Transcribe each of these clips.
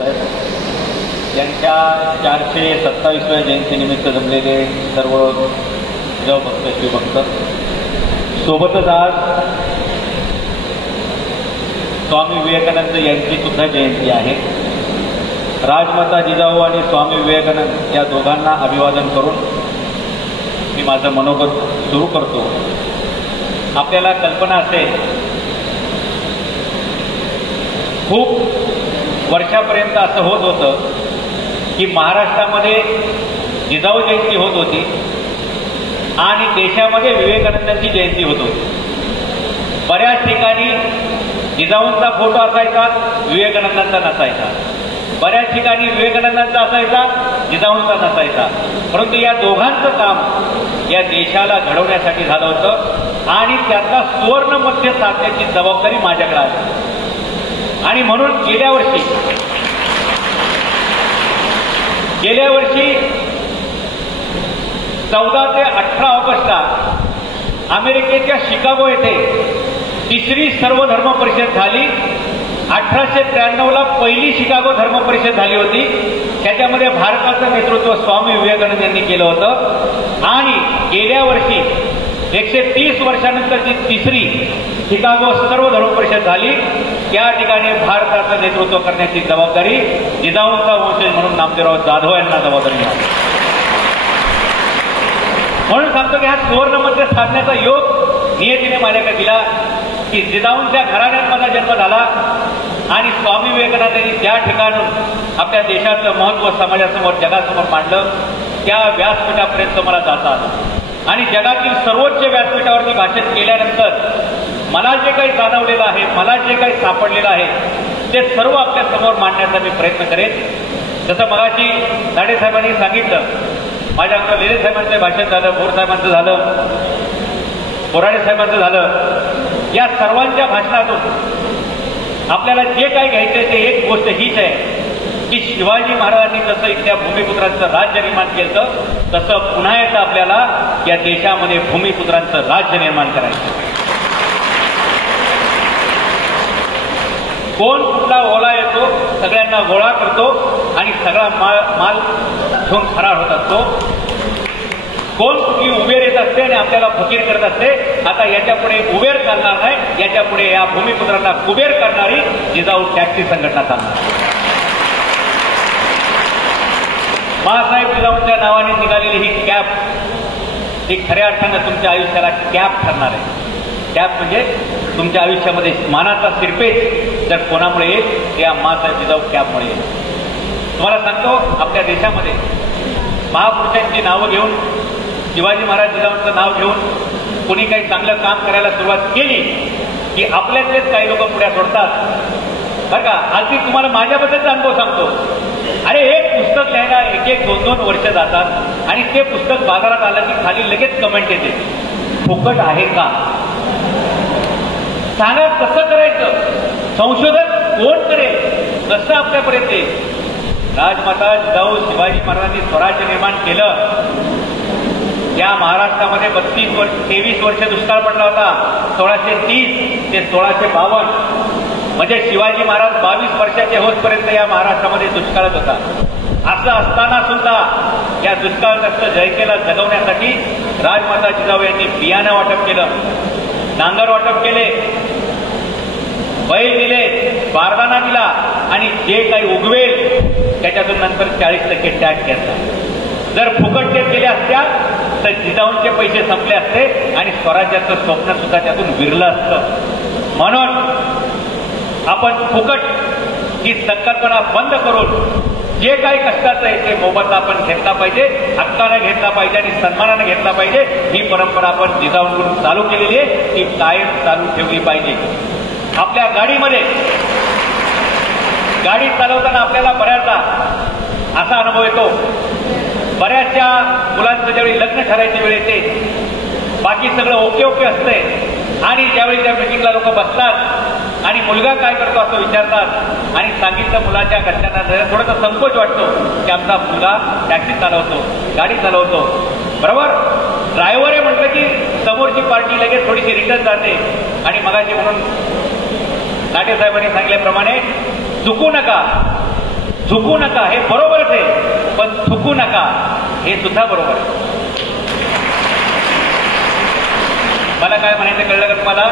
यांच्या 427व्या जयंतीनिमित्त जमलेले सर्व देवभक्त शिवभक्त, सोबतच आज स्वामी विवेकानंद यांची सुद्धा जयंती आहे. राजमाता जिजाऊ आणि स्वामी विवेकानंद या दोघांना अभिवादन करून मी माझं मनोगत सुरू करतो. आपल्याला कल्पना असेल, खूप वर्षापर्यंत असं होत होतं की महाराष्ट्रामध्ये जिजाऊ जयंती होत होती आणि देशामध्ये विवेकानंदांची जयंती होत होती. बऱ्याच ठिकाणी जिजाऊंचा फोटो असायचा, विवेकानंदांचा नसायचा. बऱ्याच ठिकाणी विवेकानंदांचा असायचा, जिजाऊंचा नसायचा. परंतु या दोघांचं काम या देशाला घडवण्यासाठी झालं होतं आणि त्याचा सुवर्ण मध्य साधण्याची जबाबदारी माझ्याकडे आली. आणि म्हणून गेल्या वर्षी 14 ते 18 ऑगस्टला अमेरिकेच्या शिकागो येथे तिसरी सर्वधर्म परिषद झाली. 1893ला पहिली शिकागो धर्म परिषद झाली होती. त्याच्यामध्ये भारताचं नेतृत्व स्वामी विवेकानंद यांनी केलं होतं. आणि गेल्या वर्षी 130 वर्षानंतरची तिसरी शिकागो सर्वधर्म परिषद झाली. त्या ठिकाणी भारताचं नेतृत्व करण्याची जबाबदारी जिजाऊंचा वंशज म्हणून नामदेवराव जाधव यांना जबाबदारी मिळाली. म्हणून सांगतो की हा सुवर्णमध्य साधण्याचा योग नियतीने माझ्याकडे दिला की जिजाऊंच्या घराण्यात माझा जन्म झाला आणि स्वामी विवेकानंदांनी ज्या ठिकाणून आपल्या देशाचं महत्त्व समाजासमोर जगासमोर मांडलं त्या व्यासपीठापर्यंत मला जाता आलं. आणि जगातील सर्वोच्च व्यासपीठावरती भाषण केल्यानंतर मला जे काही जाणवलेलं आहे, मला जे काही सापडलेलं आहे ते सर्व आपल्या समोर मांडण्याचा मी प्रयत्न करेन. जसं मगाशी दाढे साहेबांनी सांगितलं, माझ्याकडं लेले साहेबांचं भाषण झालं, बोर साहेबांचं झालं, बोराडे साहेबांचं झालं. या सर्वांच्या भाषणातून आपल्याला जे काही घ्यायचं ते एक गोष्ट हीच आहे की शिवाजी महाराजांनी जसं इथल्या भूमिपुत्रांचं राज्य निर्माण केलं तसं पुन्हा एकदा आपल्याला या देशामध्ये भूमिपुत्रांचं राज्य निर्माण करायचं. कोण कुठला ओला येतो, सगळ्यांना गोळा करतो आणि सगळा माल घेऊन फरार होत असतो. कोण कुठली उबेर येत असते आणि आपल्याला फकीर करत असते. आता याच्यापुढे उबेर चालणार नाही, याच्यापुढे या भूमिपुत्रांना कुबेर करणारी जिजाऊ टॅक्सी संघटना चालणार. बाळासाहेब जिजाऊंच्या नावाने निघालेली ही कॅब ही खऱ्या अर्थानं तुमच्या आयुष्याला कॅब ठरणार आहे. कॅब म्हणजे तुमच्या आयुष्यामध्ये मानाचा सिरपेच जर कोणामुळे येईल ते या मासाहेब जिजाऊ कॅबमुळे येईल. तुम्हाला सांगतो, आपल्या देशामध्ये महापुरुषांची नावं घेऊन, शिवाजी महाराज जिजाऊंचं नाव घेऊन कोणी काही चांगलं काम करायला सुरुवात केली की आपल्यातलेच काही लोक पुढे सोडतात. बरं का, अगदी तुम्हाला माझ्याबद्दलचा अनुभव सांगतो. अरे, एक पुस्तक लिहायला 1-2 वर्ष जातात आणि ते पुस्तक बाजारात आलं की खाली लगेच कमेंट येते, फुकट आहे का? सांगा कसं करायचं? संशोधन कोण करेल? कसं आपल्यापर्यंत येईल? राजमाता जिजाऊ शिवाजी महाराजांनी स्वराज्य निर्माण केलं. या महाराष्ट्रामध्ये 23 वर्ष दुष्काळ पडला होता. 1630 ते 1652 म्हणजे शिवाजी महाराज 22 वर्षाचे होतपर्यंत या महाराष्ट्रामध्ये दुष्काळच होता. असं असताना सुद्धा या दुष्काळग्रस्त जनतेला जगवण्यासाठी राजमाता जिजाऊ यांनी बियाणं वाटप केलं, नांगर वाटप केले, बैल दिले, बारदाना दिला आणि जे काही उगवेल त्याच्यातून नंतर 40% टॅक्स घेतला. जर फुकट ते केले असत्या तर जिजाऊंचे पैसे संपले असते आणि स्वराज्याचं स्वप्न सुद्धा त्यातून विरलं असतं. म्हणून आपण फुकट ही संकल्पना बंद करून जे काही कष्टाचं आहे ते मोबदला आपण घेतला पाहिजे, हक्कानं घेतला पाहिजे आणि सन्मानानं घेतला पाहिजे. ही परंपरा आपण जिजाऊंकडून चालू केलेली आहे, ती कायम चालू ठेवली पाहिजे. आपल्या गाडीमध्ये गाडी चालवताना आपल्याला बऱ्याचदा असा अनुभव येतो, बऱ्याचशा मुलांचं ज्यावेळी लग्न ठरायची वेळ येते, बाकी सगळं ओके असतंय आणि ज्यावेळी त्या मिटिंगला लोक बसतात आणि मुलगा काय करतो असं विचारतात आणि सांगितलं मुलाच्या घरच्यांना थोडासा संकोच वाटतो की आमचा मुलगा टॅक्सी चालवतो, गाडी चालवतो. बरोबर, ड्रायव्हर आहे म्हटलं की समोरची पार्टी लगेच थोडीशी रिटर्न जाते. आणि मगाशी म्हणून लाटे साहेबांनी सांगितल्याप्रमाणे चुकू नका, झुकू नका हे बरोबरच आहे, पण थुकू नका हे सुद्धा बरोबर आहे. मला काय म्हणायचं कळलं का तुम्हाला?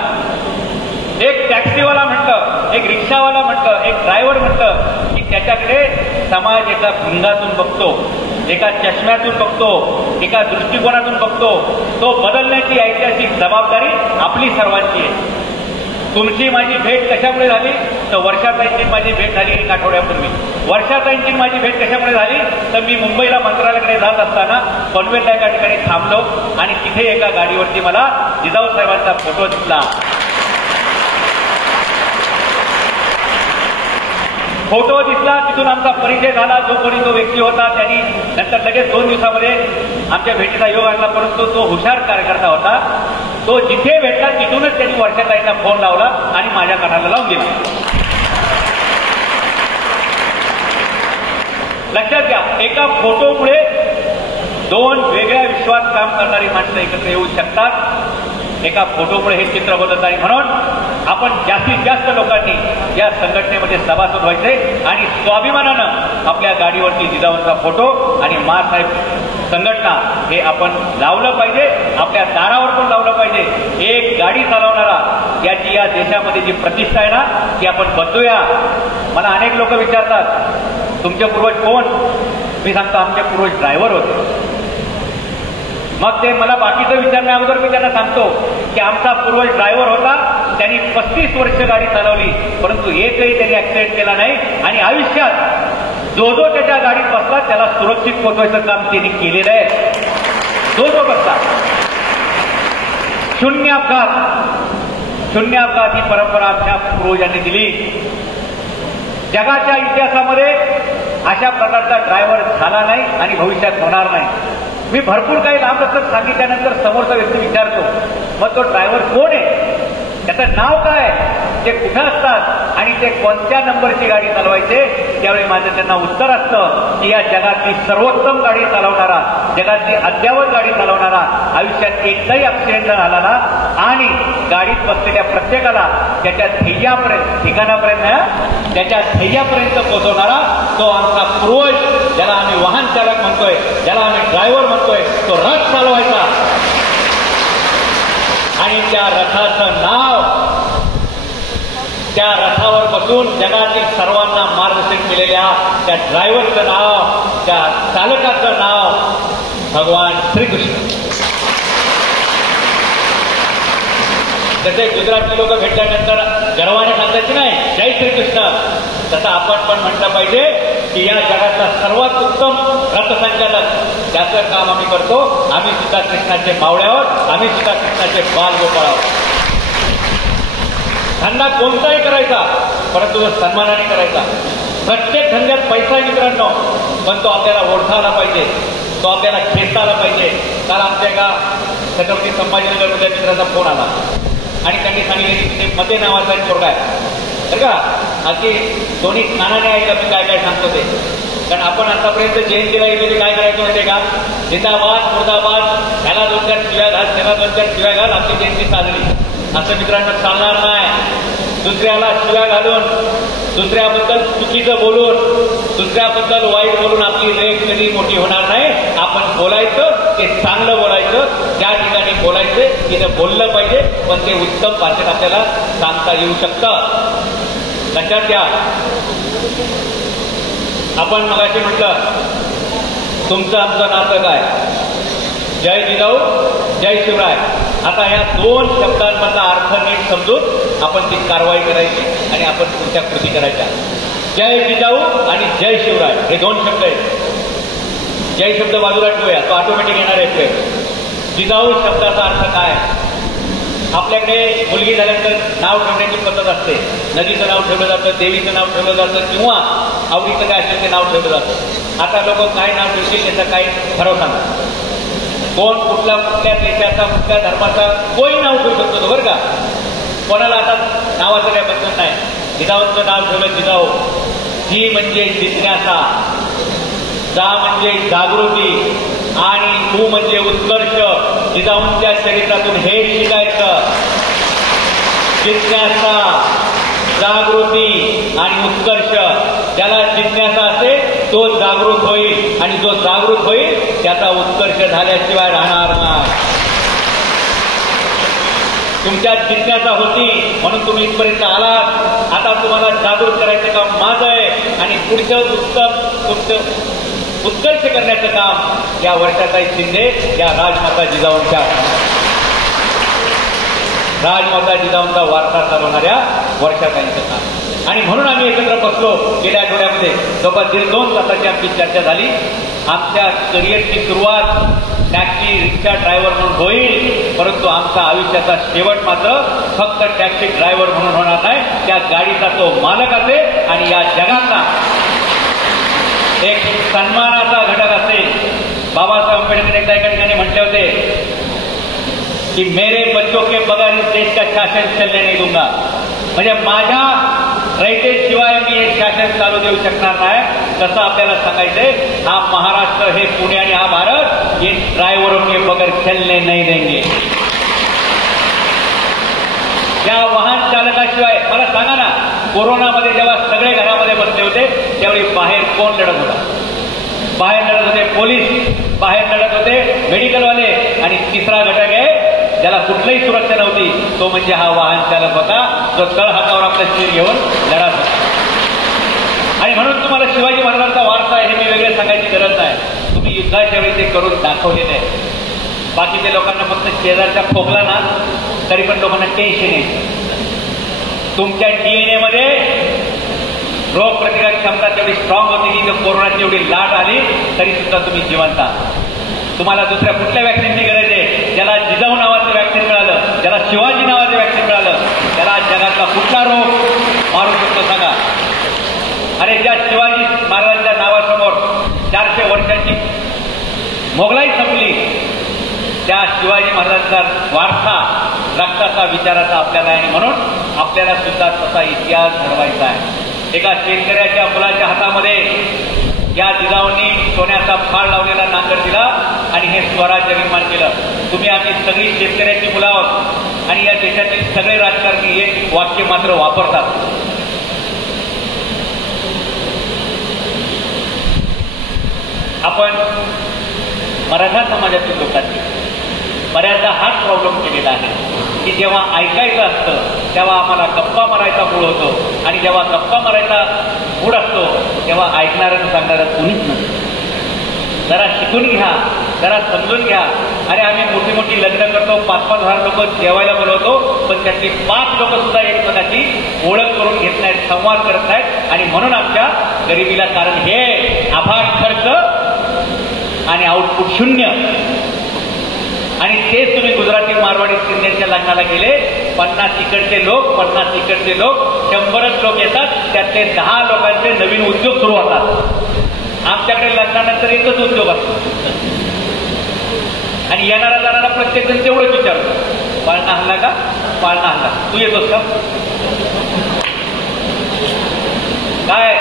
एक टॅक्सीवाला म्हणतं, एक रिक्षावाला म्हणतं, एक ड्रायव्हर म्हणतं की त्याच्याकडे समाज एका भिंगातून बघतो, एका चष्म्यातून बघतो, एका दृष्टिकोनातून बघतो. तो बदलण्याची ऐतिहासिक जबाबदारी आपली सर्वांची आहे. तुमची माझी भेट कशामुळे झाली? तर वर्षाताईंची माझी भेट झाली एक आठवड्यापूर्वी. वर्षाताईंची माझी भेट कशामुळे झाली? तर मी मुंबईला मंत्रालयाकडे जात असताना पनवेलला एका ठिकाणी थांबलो आणि तिथे एका गाडीवरती मला जिजाऊ साहेबांचा फोटो दिसला. फोटो दिसला, तिथून आमचा परिचय झाला. जो कोणी तो व्यक्ती होता त्यांनी नंतर लगेच 2 दिवसामध्ये आमच्या भेटीचा योग आणला, परंतु तो हुशार कार्यकर्ता होता. तो जिथे भेटला तिथूनच त्यांनी वर्षाताईंना फोन लावला आणि माझ्या कानाला लावून दिला. लक्षात घ्या, एका फोटोमुळे 2 वेगळ्या विश्वात काम करणारी माणसं एकत्र येऊ शकतात. एका फोटोमुळे हे चित्र बदलत आहे. म्हणून आपण जास्तीत जास्त लोकांनी या संघटनेमध्ये सभासद व्हायचे आणि स्वाभिमानानं आपल्या गाडीवरती जिजाऊंचा फोटो आणि माँसाहेब संघटना हे आपण लावलं पाहिजे. आपल्या दारावर पण लावलं पाहिजे. एक गाडी चालवणारा याची या देशामध्ये जी प्रतिष्ठा आहे ना ती आपण बदलूया. मला अनेक लोक विचारतात तुमचे पूर्वज कोण? मी सांगतो आमचे पूर्वज ड्रायव्हर होते. मग ते मला बाकीचं विचारण्या अगोदर मी त्यांना सांगतो की आमचा पूर्वज ड्रायव्हर होता, त्यांनी 35 वर्ष गाडी चालवली, परंतु एकही त्यांनी ऍक्सिडेंट केला नाही आणि आयुष्यात जो जो त्याच्या गाडीत बसला त्याला सुरक्षित पोहोचवायचं काम त्यांनी केलेलं आहे. जो जो बसला शून्य अपघात ही परंपरा आमच्या पूर्वजांनी दिली. जगाच्या इतिहासामध्ये अशा प्रकारचा ड्रायव्हर झाला नाही आणि भविष्यात होणार नाही. मी भरपूर काही लांब रचक सांगितल्यानंतर समोरचा व्यक्ती विचारतो मग तो ड्रायव्हर कोण आहे, त्याचं नाव काय, ते कुठं असतात आणि ते कोणत्या नंबरची गाडी चालवायचे? त्यावेळी माझं त्यांना उत्तर असतं की या जगातली सर्वोत्तम गाडी चालवणारा, जगातली अद्ययावत गाडी चालवणारा, आयुष्यात एकदाही ऍक्सिडेंट झाला ना आणि गाडीत बसलेल्या प्रत्येकाला त्याच्या ठिकाणापर्यंत त्याच्या ध्येयापर्यंत पोहोचवणारा तो आमचा पूर्वज, ज्याला आम्ही वाहन चालक म्हणतोय, ज्याला आम्ही ड्रायव्हर म्हणतोय, तो रथ चालवायचा आणि त्या रथाचं नाव, त्या रथावर बसून जगातील सर्वांना मार्गदर्शन केलेल्या त्या ड्रायव्हरचं नाव, त्या चालकाचं नाव भगवान श्रीकृष्ण. जसे गुजरातची लोक भेटल्यानंतर गर्वाने सांगतात की नाही जय श्रीकृष्ण, तसं आपण पण म्हटलं पाहिजे की या जगातला सर्वात उत्तम रथसंचालक त्याचं काम आम्ही करतो. आम्ही सुद्धा कृष्णाचे मावळे आहोत, आम्ही सुद्धा कृष्णाचे बालगोपाळ आहोत. धंदा कोणताही करायचा, परंतु तो सन्मानाने करायचा. प्रत्येक धंद्यात पैसा आहे मित्रांनो, पण तो आपल्याला ओळखता आला पाहिजे, तो आपल्याला खेचता आला पाहिजे. काल आमच्या एका छत्रपती संभाजीनगरमध्ये मित्राचा फोन आला आणि त्यांनी सांगितले की ते मते नावाचा एक पोरगा आहे बरं का. अगदी दोन्ही कानाने ऐकलं मी काय काय सांगतो ते. कारण आपण आतापर्यंत जयंतीला गेलेली काय करायचं होते का, जिंदाबाद मुर्दाबाद, ह्याला 2-4 शिव्या घाल, त्याला 2-4 शिव्या घाल, आपली जयंती साजरी. असं मित्रांनो चालणार नाही. दुसऱ्याला शिव्या घालून, दुसऱ्याबद्दल चुकीचं बोलून, दुसऱ्याबद्दल वाईट बोलून आपली रेख कधी मोठी होणार नाही. आपण बोलायचं ते चांगलं बोलायचं, ज्या ठिकाणी बोलायचं तिथं बोललं पाहिजे, पण ते उत्तम भाषेत आपल्याला सांगता येऊ शकतं. लक्षात घ्या. आपण मगाशी म्हटलं तुमचं आमचं नातं काय, जय जिजाऊ जय शिवराय. आता या 2 शब्दांमधला अर्थ नीट समजून आपण ती कारवाई करायची आणि आपण तुमच्या कृती करायच्या. जय जिजाऊ आणि जय शिवराय हे 2 शब्द आहेत. जय शब्द बाजूला ठेवूया, तो ऑटोमॅटिक येणार आहे. जिजाऊ शब्दाचा अर्थ काय? आपल्याकडे मुलगी झाल्यानंतर नाव ठेवण्याची पद्धत असते. नदीचं नाव ठेवलं जातं, देवीचं नाव ठेवलं जातं, किंवा आवडीचं काय असेल ते नाव ठेवलं जातं. आता लोक काय नाव ठेवतील त्याचा काही भरोसा नाही. कोण कुठल्या देशाचा, कुठल्या धर्माचा कोणी नाव ठेवू शकतो तो बरं का. कोणाला आता नावाचं काय बंधन नाही. जिजाऊंचं नाव ठेवलं जिजाऊ. जी म्हणजे जिज्ञासा, जा म्हणजे जागृती आणि उ म्हणजे उत्कर्ष. जिजाऊंच्या चरित्रातून हे शिकायचं. जिज्ञासा, जागृती आणि उत्कर्ष. ज्याला जिज्ञासा असेल तो जागृत होईल आणि जो जागृत होईल त्याचा उत्कर्ष झाल्याशिवाय राहणार नाही. तुमच्यात जिज्ञासा होती म्हणून तुम्ही इथपर्यंत आलात. आता तुम्हाला जागृत करायचं काम माझं आहे आणि पुढचं तुमचं उत्कर्ष करण्याचं काम या वर्षाताई शिंदे या राजमाता जिजाऊंचा वारसा चालवणाऱ्या वर्षाताईंचं काम. आणि म्हणून आम्ही एकत्र बसलो. गेल्या आठवड्यामध्ये जवळपास 1.5 तासाची आमची चर्चा झाली. आमच्या करिअरची सुरुवात टॅक्सी रिक्षा ड्रायव्हर म्हणून होईल, परंतु आमचा आयुष्याचा शेवट मात्र फक्त टॅक्सी ड्रायव्हर म्हणून होणार नाही. त्या गाडीचा तो मालक असेल आणि या जगाचा एक सन्मानाचा घटक असेल. बाबासाहेब आंबेडकर एकदा एका ठिकाणी म्हटले होते की मेरे बच्चों के बगैर इस देश का शासन चलने नहीं दूंगा. म्हणजे माझ्या रयतेशिवाय मी हे शासन चालू देऊ शकणार नाही. कसं आपल्याला सांगायचंय, हा महाराष्ट्र, हे पुणे आणि हा भारत ये ड्रायव्हरों के बगैर चलने नहीं देंगे. त्या वाहन चालकाशिवाय मला सांगा ना, कोरोनामध्ये जेव्हा सगळे घरामध्ये बसले होते त्यावेळी बाहेर कोण लढत होता? बाहेर लढत होते पोलीस, बाहेर लढत होते मेडिकलवाले, आणि तिसरा घटक आहे ज्याला कुठलीही सुरक्षा नव्हती, तो म्हणजे हा वाहन चालक होता, जो तळ हातावर आपलं शिर घेऊन लढत होता. आणि म्हणून तुम्हाला शिवाजी महाराजांचा वारसा आहे हे मी वेगळे सांगायची गरज नाही. तुम्ही युद्धाच्या वेळी ते करून दाखवलेले आहे. बाकीच्या लोकांना फक्त शेजारच्या खोकला ना तरी पण लोकांना टेन्शन येईल. तुमच्या डीएनए मध्ये रोग प्रतिकारक क्षमता तेवढी स्ट्रॉंग होती की कोरोनाची एवढी लाट आली तरी सुद्धा तुम्ही जिवंत आहात. तुम्हाला दुसऱ्या कुठल्या वॅक्सिनची गरज आहे? ज्याला जिजाऊ नावाचं वॅक्सिन मिळालं, ज्याला शिवाजी नावाचं वॅक्सिन मिळालं, त्याला जगातला कुठला रोग मारू शकतो सांगा? अरे ज्या शिवाजी महाराजांच्या नावासमोर 400 वर्षांची मोगलाई संपली, त्या शिवाजी महाराजांचा वारसा रक्ताचा विचाराचा आपल्याला आहे. आणि म्हणून आपल्याला सुद्धा तसा इतिहास घडवायचा आहे. एका शेतकऱ्याच्या मुलाच्या हातामध्ये या जिजाऊंनी सोन्याचा फाळ लावलेला नांगर दिला आणि हे स्वराज्य निर्माण केलं. तुम्ही आम्ही सगळी शेतकऱ्याची मुलं आहोत आणि या देशातील सगळे राजकारणी एक वाक्य मात्र वापरतात, आपण मराठा समाजातील लोकांनी बऱ्याचदा हाच प्रॉब्लेम केलेला आहे की जेव्हा ऐकायचं असतं तेव्हा आम्हाला गप्पा मारायचा मूड होतो आणि जेव्हा गप्पा मारायचा मूड असतो तेव्हा ऐकणारं सांगणारं कुणीच नसतं. जरा शिकून घ्या, जरा समजून घ्या. अरे आम्ही मोठी मोठी लग्न करतो, 5-5 हजार लोक जेवायला बोलवतो, पण त्यातली 5 लोक सुद्धा एकमेकाची ओळख करून घेत नाहीत, संवाद करत नाहीत. आणि म्हणून आमच्या गरिबीला कारण हे अफाट खर्च आणि आउटपुट शून्य. आणि तेच तुम्ही गुजराती मारवाडी सिंधीच्या लग्नाला गेले, 50 इकडचे लोक 50 इकडचे लोक 100च लोक येतात, त्यातले 10 लोकांचे नवीन उद्योग सुरू होतात. आमच्याकडे लग्नानंतर एकच उद्योग असतो आणि येणारा जाणारा प्रत्येक जण तेवढंच विचारतो, पाळणा हल्ला का, पाळणा हल्ला, तू येतोस का? काय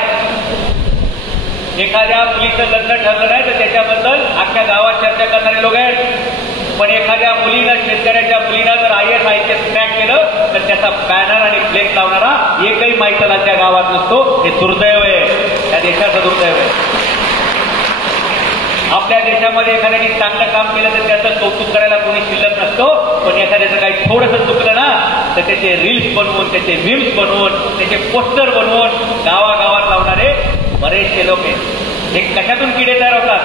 एखाद्या मुलीचं लग्न ठरलं नाही तर त्याच्याबद्दल अख्ख्या गावात चर्चा करणारे लोक आहेत. पण एखाद्या मुलीनं, शेतकऱ्याच्या मुलीनं जर ISIS क्रॅक केलं तर त्याचा बॅनर आणि फ्लेक्स लावणारा एकही माहितीला त्या गावात नसतो. हे दुर्दैव आहे, त्या देशाचं दुर्दैव आहे. आपल्या देशामध्ये एखाद्याने चांगलं काम केलं तर त्याचं कौतुक करायला कोणी शिल्लक नसतो. पण एखाद्याचं काही थोडंसं चुकलं ना तर त्याचे रील्स बनवून, त्याचे मीम्स बनवून, त्याचे पोस्टर बनवून गावागावात लावणारे बरेचसे लोक आहेत. हे कशातून किडे तयार होतात?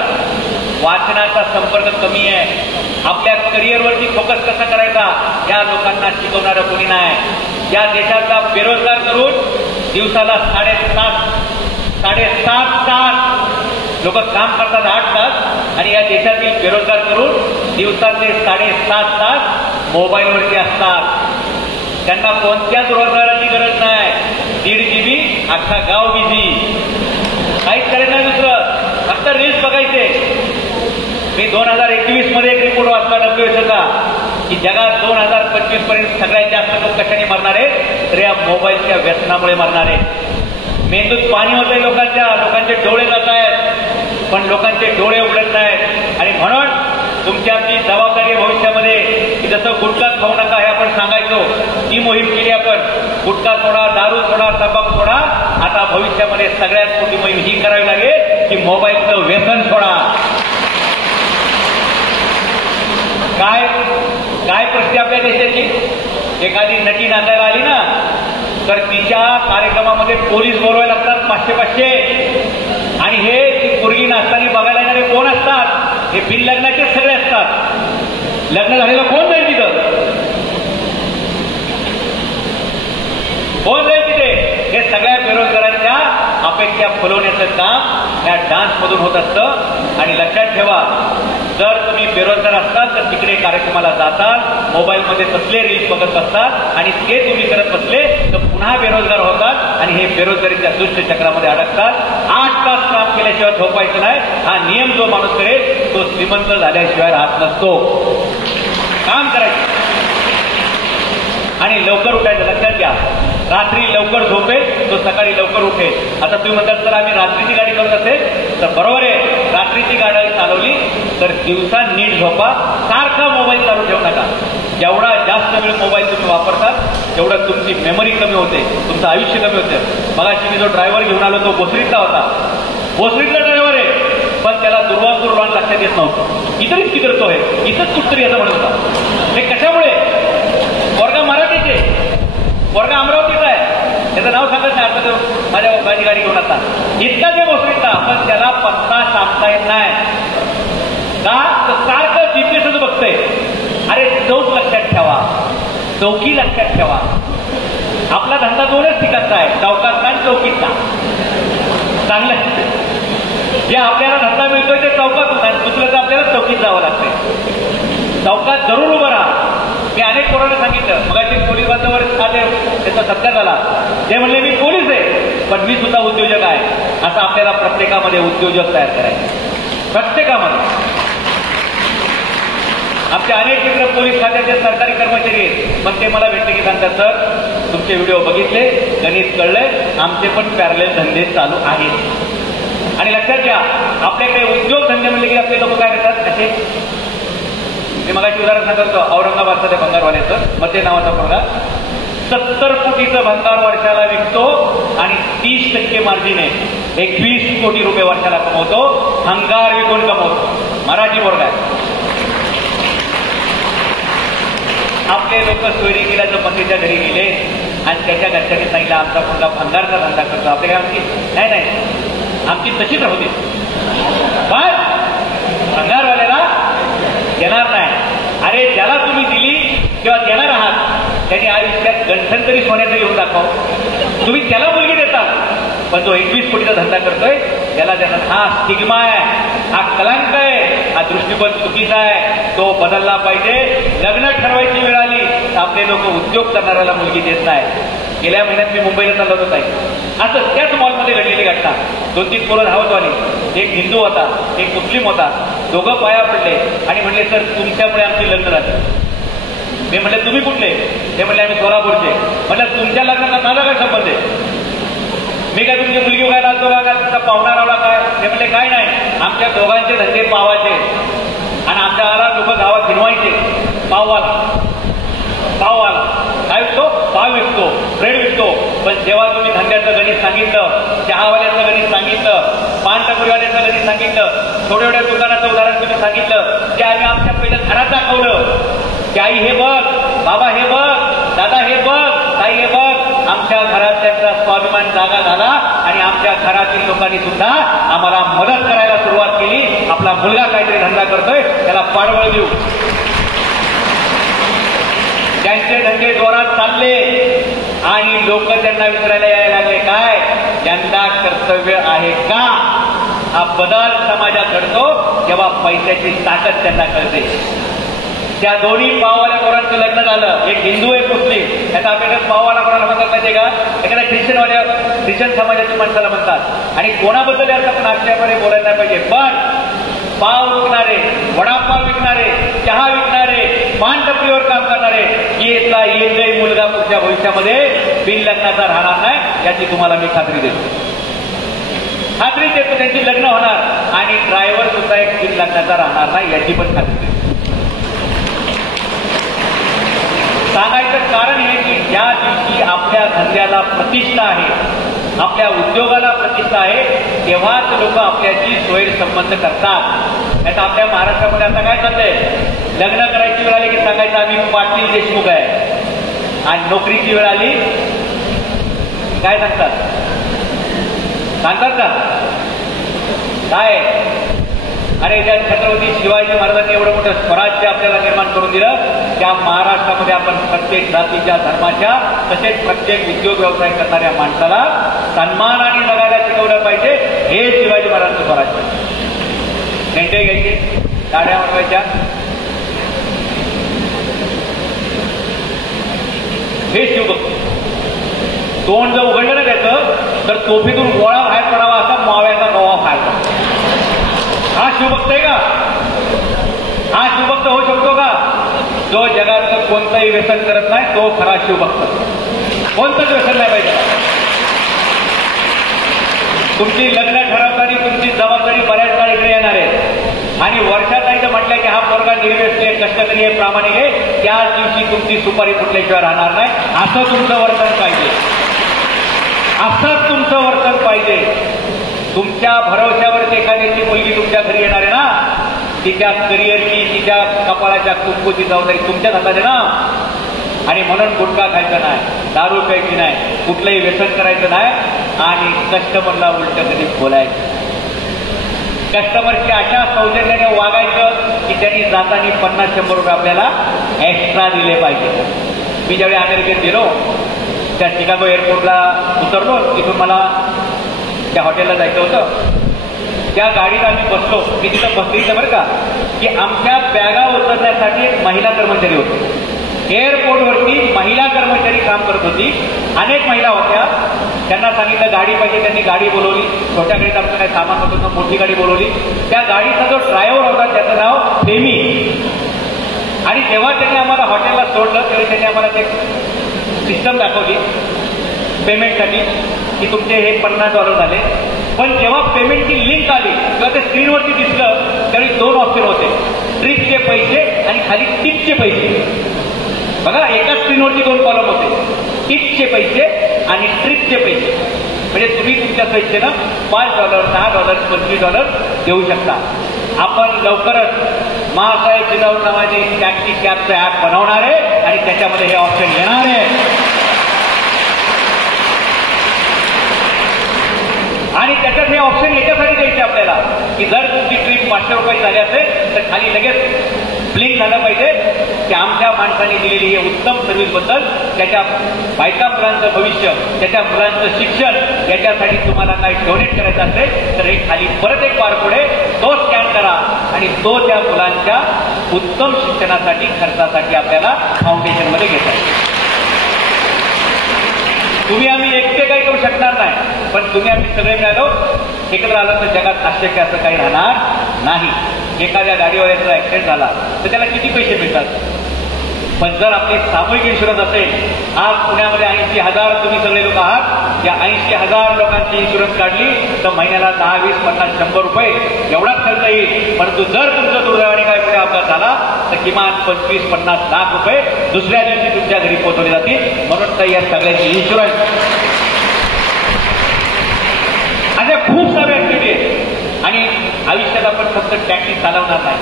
वाचनाचा संपर्क कमी आहे. आपल्या करिअरवरती फोकस कसा करायचा या लोकांना शिकवणारं कोणी नाही. या देशातला बेरोजगार करून दिवसाला 7.5 तास लोक काम करतात, 8 तास, आणि या देशातील बेरोजगार करून दिवसाचे 7.5 तास मोबाईलवरती असतात. त्यांना कोणत्याच रोजगाराची गरज नाही. 1.5 GB अख्खा गाव बिझी, काहीच करायचं नाही दुसरं, फक्त रील्स बघायचे. मी 2021 मध्ये एक रिपोर्ट वाचला WHOचा की जगात 2025 पर्यंत सगळ्यात जास्त लोक कशाने मरणार आहेत तर या मोबाईलच्या व्यसनामुळे मरणार आहेत. मेंदूत पाणी होतंय लोकांचे डोळे जात आहेत पण लोकांचे डोळे उघडत नाहीत. आणि म्हणून तुमची आमची जबाबदारी भविष्यामध्ये की जसं गुटखा खाऊ नका हे आपण सांगायचो, ती मोहीम केली आपण. गुटखा सोडा, दारू सोडा, तंबाखू सोडा. आता भविष्यामध्ये सगळ्यात मोठी मोहीम ही करावी लागेल की मोबाईलचं व्यसन सोडा. काय काय परिस्थिती आपल्या देशाची. एखादी नटी नाचायला आली ना तर तिच्या कार्यक्रमामध्ये पोलीस बोलवायला लागतात 500-500. आणि हे ती पोरगी नाचताना बघायला येणारे कोण असतात? हे बिन लग्नाचे सगळे असतात. लग्न झालेलं कोण जाईल तिथं? कोण जाईल तिथे? हे सगळ्या बेरोजगारांच्या अपेक्षा फुलवण्याचं काम या डान्समधून होत असतं. आणि लक्षात ठेवा, जर तुम्ही बेरोजगार असताल तर तिकडे कार्यक्रमाला जाताल, मोबाईलमध्ये तसले रील्स बघत असतात आणि ते तुम्ही करत बसले तर पुन्हा बेरोजगार होतात आणि हे बेरोजगारीच्या दुष्ट चक्रामध्ये अडकतात. 8 तास काम केल्याशिवाय झोपायचं नाही. हा नियम जो माणूस करेल तो श्रीमंत झाल्याशिवाय राहत नसतो. काम करायचं आणि लवकर उठायचं. लक्षात घ्या, रात्री लवकर झोपेल तो सकाळी लवकर उठेल. आता तुम्ही म्हणतात तर आम्ही रात्रीची गाडी करत असेल तर बरोबर आहे. रात्रीची गाडी चालवली तर दिवसा नीट झोपा. सारखा मोबाईल चालू ठेवू नका. जेवढा जास्त वेळ मोबाईल तुम्ही वापरतात तेवढं तुमची मेमरी कमी होते, तुमचं आयुष्य कमी होते. मगाशी मी जो ड्रायव्हर घेऊन आलो तो भोसरीतला होता. भोसरीतला ड्रायव्हर आहे पण त्याला दुर्वापूर लॉन लक्षात येत नव्हतं. इतरीच किती आहे, इथंच कुठतरी असं म्हणत होता. हे कशामुळे? वर्गा मराठीचे, वर्ग अमरावतीचा आहे. त्याचं नाव सांगत नाही. आता तो माझी गाडी घेऊन आता इतका ते भोसरीतला, पण त्याला पत्ता सांगता येत नाही. का? तर सारखं जीपीएसच बघतंय. अरे चौक लक्षात ठेवा, चौकी लक्षात ठेवा. आपला धंदा 2च ठिकाणचा आहे, चौकातला आणि चौकीतला. चांगलं जे आपल्याला धंदा मिळतोय ते चौकातून आहे, दुसरं तर आपल्याला चौकीत जावं लागतंय. चौकात जरूर उभं राहा. मी अनेक पोरांना सांगितलं, मगाशी पोलीस बांधवावर त्याचा सत्कार झाला. ते म्हणले मी पोलीस आहे पण मी सुद्धा उद्योजक आहे. असं आपल्याला प्रत्येकामध्ये उद्योजक तयार करायचे. प्रत्येकामध्ये आमचे अनेक मित्र पोलीस खात्याचे सरकारी कर्मचारी आहेत, पण ते मला भेटले की सांगतात सर तुमचे व्हिडिओ बघितले, गणित कळलंय, आमचे पण पॅरलेल धंदे चालू आहेत. आणि लक्षात घ्या, आपल्याकडे उद्योग धंदे म्हणले की आपले लोक काय करतात असे. मी मगाशी उदाहरण सांगतो, औरंगाबादचा ते भंगारवाल्याचं मते नावाचा पोरगा 70 कोटीचं भंगार वर्षाला विकतो आणि 30% मार्जिन आहे. 21 कोटी रुपये वर्षाला कमवतो. भंगार विकून कमवतो. मराठी पोरगा आहे. आपले लोक सोयरिकीला जो पतीच्या घरी गेले आणि त्याच्या घरच्यांनी सांगितलं आमचा मुलगा भंगारचा धंदा करतो. आपले काय आमची नाही आमची तशीच राहू दे, पण भंगारवाल्याला देणार नाही. अरे ज्याला तुम्ही दिली किंवा देणार आहात त्यांनी आयुष्यात गंठन तरी सोन्याचं घेऊन दाखव. तुम्ही त्याला मुलगी देता पण जो 21 कोटीचा धंदा करतोय त्याला देणार. हा स्टिग्मा आहे, हा कलंक आहे, हा दृष्टिकोन चुकीचा आहे. तो बदलला पाहिजे. लग्न ठरवायची वेळ आली तर आपले लोक उद्योग करणाऱ्याला मुलगी देत नाही. गेल्या महिन्यात मी मुंबईला चाललो होतो ताई, असं त्याच मॉलमध्ये घडलेली घटना. 2-3 पोरं धावतवाली, एक हिंदू होता एक मुस्लिम होता. दोघं पाया पडले आणि म्हणले सर तुमच्यामुळे आमची लग्न झाली. मी म्हणले तुम्ही कुठले? ते म्हणले आम्ही सोलापूरचे. म्हणलं तुमच्या लग्नाचा माझा काय संबंध आहे? मी काय तुमची मुलगी उगायला आलतो का? तुमचा पाहुणा रावला काय? ते म्हणले काय नाही, आमच्या दोघांचे धंदे पावाचे आणि आमच्याला लोक गावात फिरवायचे. पाववाला काय विकतो? पाव विकतो, ब्रेड विकतो. पण जेव्हा तुम्ही धंद्याचं गणित सांगितलं, चहावाल्याचं गणित सांगितलं, पान टपरीवाल्याचं गणित सांगितलं, थोड्या थोड्या दुकानाचं उदाहरण तुम्ही सांगितलं की आम्ही आमच्या पहिल्या घरात दाखवलं की आई हे बघ, बाबा हे बघ, दादा हे बघ, ताई हे बघ, आमच्या घरात त्यांचा स्वाभिमान जागा झाला आणि आमच्या घरातील लोकांनी सुद्धा आम्हाला मदत करायला सुरुवात केली. आपला मुलगा काहीतरी धंदा करतोय त्याला पाठबळ देऊ. त्यांचे धंदे जोरात चालले आणि लोक त्यांना विचारायला यायला लागले काय यंदा कर्तव्य आहे का? हा बदल समाजात घडतो जेव्हा पैशाची ताकद त्यांना कळते. त्या दोन्ही पाववाल्या पोरांचं लग्न झालं, एक हिंदू एक मुस्लिम. त्याचा आपल्याकडे पाववाला कोणाला म्हणतात माहिती का? एखाद्या ख्रिश्चन समाजाच्या माणसाला म्हणतात. आणि कोणाबद्दल याचा पण आक्षेपाने बोलायला नाही पाहिजे, पण पाव विकणारे, वडापाव विकणारे, चहा विकणारे, पान टपरीवर काम करणारे याचा एकही मुलगा पुढच्या भविष्यामध्ये बिन लग्नाचा राहणार नाही याची तुम्हाला मी खात्री देतो. खात्री देतो त्यांची लग्न होणार आणि ड्रायव्हर सुद्धा एक बिन लग्नाचा राहणार नाही याची पण खात्री देतो. सांगायचं कारण हे की ज्या दिवशी आपल्या धंद्याला प्रतिष्ठा आहे, आपल्या उद्योगाला प्रतिष्ठा आहे, तेव्हाच लोक आपल्याशी स्वैरसंबंध करतात. आता आपल्या महाराष्ट्रामध्ये आता काय चाललंय, लग्न करायची वेळ आली की सांगायचं आम्ही पाटील देशमुख आहे, आणि नोकरीची वेळ आली काय सांगतात का काय, अरे त्या छत्रपती शिवाजी महाराजांनी एवढं मोठं स्वराज्य आपल्याला निर्माण करून दिलं, त्या महाराष्ट्रामध्ये आपण प्रत्येक जातीच्या धर्माच्या तसेच प्रत्येक उद्योग व्यवसाय करणाऱ्या माणसाला सन्मानाने जगायला शिकवलं पाहिजे. हे शिवाजी महाराजांचं स्वराज्य. झेंडे घ्यायचे, गाड्या वाजवायच्या, हे शिवभक्त. तोंड जर उघडलं ना त्याचं तर तोफीतून गोळा बाहेर पडावा असा माव्याचा गवा बाहेर पडतो. हा शिवभक्त आहे का? हा शिवभक्त होऊ शकतो का? जो जगातलं कोणतंही व्यसन करत नाही तो खरा शिवभक्त. कोणतंच व्यसन नाही पाहिजे. तुमची लग्न ठरवताना तुमची जबाबदारी बऱ्याचदा इकडे येणार आहे, आणि वर्षात एकदा म्हटलं की हा पोरगा निर्व्यसनी कष्टकरी आहे, प्रामाणिक आहे, त्याच दिवशी तुमची सुपारी फुटल्याशिवाय राहणार नाही. असं तुमचं वर्तन पाहिजे, असंच तुमचं वर्तन पाहिजे. तुमच्या भरोश्यावर एखाद्याची मुलगी तुमच्या घरी येणार आहे ना, तिच्या करिअरची, तिच्या कपाळाच्या कुंकूची जबाबदारी तुमच्याच हातात आहे ना. आणि म्हणून गुटखा खायचं नाही, दारू प्यायची नाही, कुठलंही व्यसन करायचं नाही, आणि कस्टमरला उलट कधी बोलायचं. कस्टमरची अशा सौजन्याने वागायचं की त्यांनी जाताना 50-100 रुपये आपल्याला एक्स्ट्रा दिले पाहिजे. मी ज्यावेळी अमेरिकेत गेलो, त्या शिकागो एअरपोर्टला उतरलो, तिथून मला त्या हॉटेलला जायचं होतं. त्या गाडीत आम्ही बसलो, मी तिथं बसलीचं बरं का, की आमच्या बॅगा उतरण्यासाठी एक महिला कर्मचारी होती. एअरपोर्टवरती महिला कर्मचारी काम करत होती. अनेक महिला होत्या. त्यांना सांगितलं गाडी पाहिजे, त्यांनी गाडी बोलवली. छोट्या गाडीत आमचं काही सामान होतं तर मोठी गाडी बोलवली. त्या गाडीचा जो ड्रायव्हर होता त्याचं नाव फेमी. आणि जेव्हा त्यांनी आम्हाला हॉटेलला सोडलं तेव्हा त्यांनी आम्हाला ते सिस्टम दाखवली पेमेंटसाठी, की तुमचे हे $50 झाले. पण जेव्हा पेमेंटची लिंक आली तेव्हा ते स्क्रीनवरती दिसलं, त्यावेळी 2 ऑप्शन होते, ट्रिपचे पैसे आणि खाली टिपचे पैसे. बघा, एका स्क्रीनवरती 2 कॉलम होते, टिपचे पैसे आणि ट्रिपचे पैसे. म्हणजे तुम्ही तुमच्या पैसेनं $5, $10, $25 देऊ शकता. आपण लवकरच महासाहेब जिजाऊ नावाचे टॅक्सी कॅबचं ऍप बनवणार आहे आणि त्याच्यामध्ये हे ऑप्शन येणार आहे. आणि त्याच्यात हे ऑप्शन याच्यासाठी द्यायचे आपल्याला की जर तुमची ट्रिप 500 रुपये झाली असेल तर खाली लगेच ब्लिंक झालं पाहिजे की आमच्या माणसाने दिलेली हे उत्तम सर्व्हिसबद्दल त्याच्या बायका मुलांचं भविष्य, त्याच्या मुलांचं शिक्षण याच्यासाठी तुम्हाला काही डोनेट करायचं असेल तर हे खाली परत एक बारकोड आहे, तो स्कॅन करा आणि तो त्या मुलांच्या उत्तम शिक्षणासाठी खर्चासाठी आपल्याला फाउंडेशनमध्ये घेता. तुम्ही आम्ही एकटे काही करू शकणार नाही, पण तुम्ही आम्ही सगळे मिळालो एकत्र आलं तर जगात अशक्य असं काही राहणार नाही. एखाद्या गाडीवर याचा ऍक्सिडेंट झाला तर त्याला किती पैसे मिळतात, पण जर आपले सामूहिक इन्शुरन्स असेल, आज पुण्यामध्ये 80,000 तुम्ही सगळे लोक आहात, या 80,000 लोकांची इन्शुरन्स काढली तर महिन्याला 10, 20, 50, 100 रुपये एवढाच खर्च येईल. परंतु जर तुमचं दुर्दैवाने काय पुढे अपघात झाला तर किमान 25-50 लाख रुपये दुसऱ्या दिवशी तुमच्या घरी पोहोचवले जातील. म्हणून तर या सगळ्यांची इन्शुरन्स अशा खूप साऱ्या ऍक्टिव्हिटी आहेत. आणि आयुष्यात आपण फक्त टॅक्सी चालवणार नाही,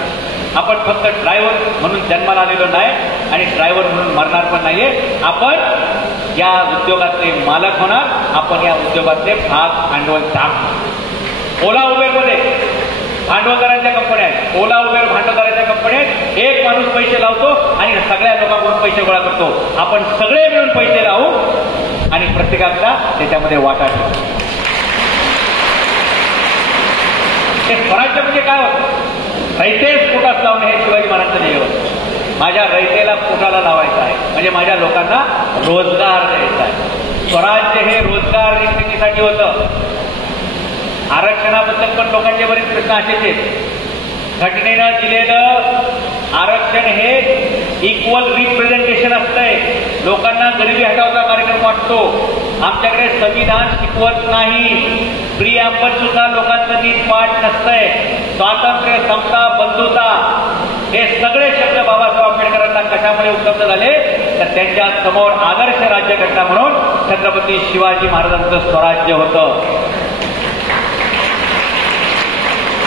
आपण फक्त ड्रायव्हर म्हणून जन्माला आलेलो नाही आणि ड्रायव्हर म्हणून मरणार पण नाहीये. आपण या उद्योगाचे मालक होणार, आपण या उद्योगाचे भाग भांडवलदार. ओला उबेरमध्ये भांडवलदारांच्या कंपन्या आहेत, ओला उबेर भांडवलदारांच्या कंपन्या आहेत. एक माणूस पैसे लावतो आणि सगळ्या लोकांकडून पैसे गोळा करतो. आपण सगळे मिळून पैसे लावू आणि प्रत्येकाचा त्याच्यामध्ये वाटा ठेवू. हे स्वराज्य म्हणजे काय होतं? रयतेस पोटात लावणे हे शिवाजी महाराजांचं ध्येय होतं. माझ्या रयतेला पोटाला लावायचं आहे, म्हणजे माझ्या लोकांना रोजगार द्यायचा आहे. स्वराज्य हे रोजगार निर्मितीसाठी होतं. आरक्षणाबद्दल पण लोकांचे बरेच प्रश्न असेच आहेत. घटनेनं दिलेलं आरक्षण हे इक्वल रिप्रेझेंटेशन असतंय. लोकांना गरिबी हटावचा कार्यक्रम वाटतो. आमच्याकडे संविधान शिकवत नाही. प्रिअॅम्बल सुद्धा लोकांचं नीट पाठ नसतंय. स्वातंत्र्य, समता, बंधुता हे सगळे शब्द बाबासाहेब आंबेडकरांना कशामुळे उपलब्ध झाले? तर त्यांच्या समोर आदर्श राज्यघटना म्हणून छत्रपती शिवाजी महाराजांचं स्वराज्य होतं.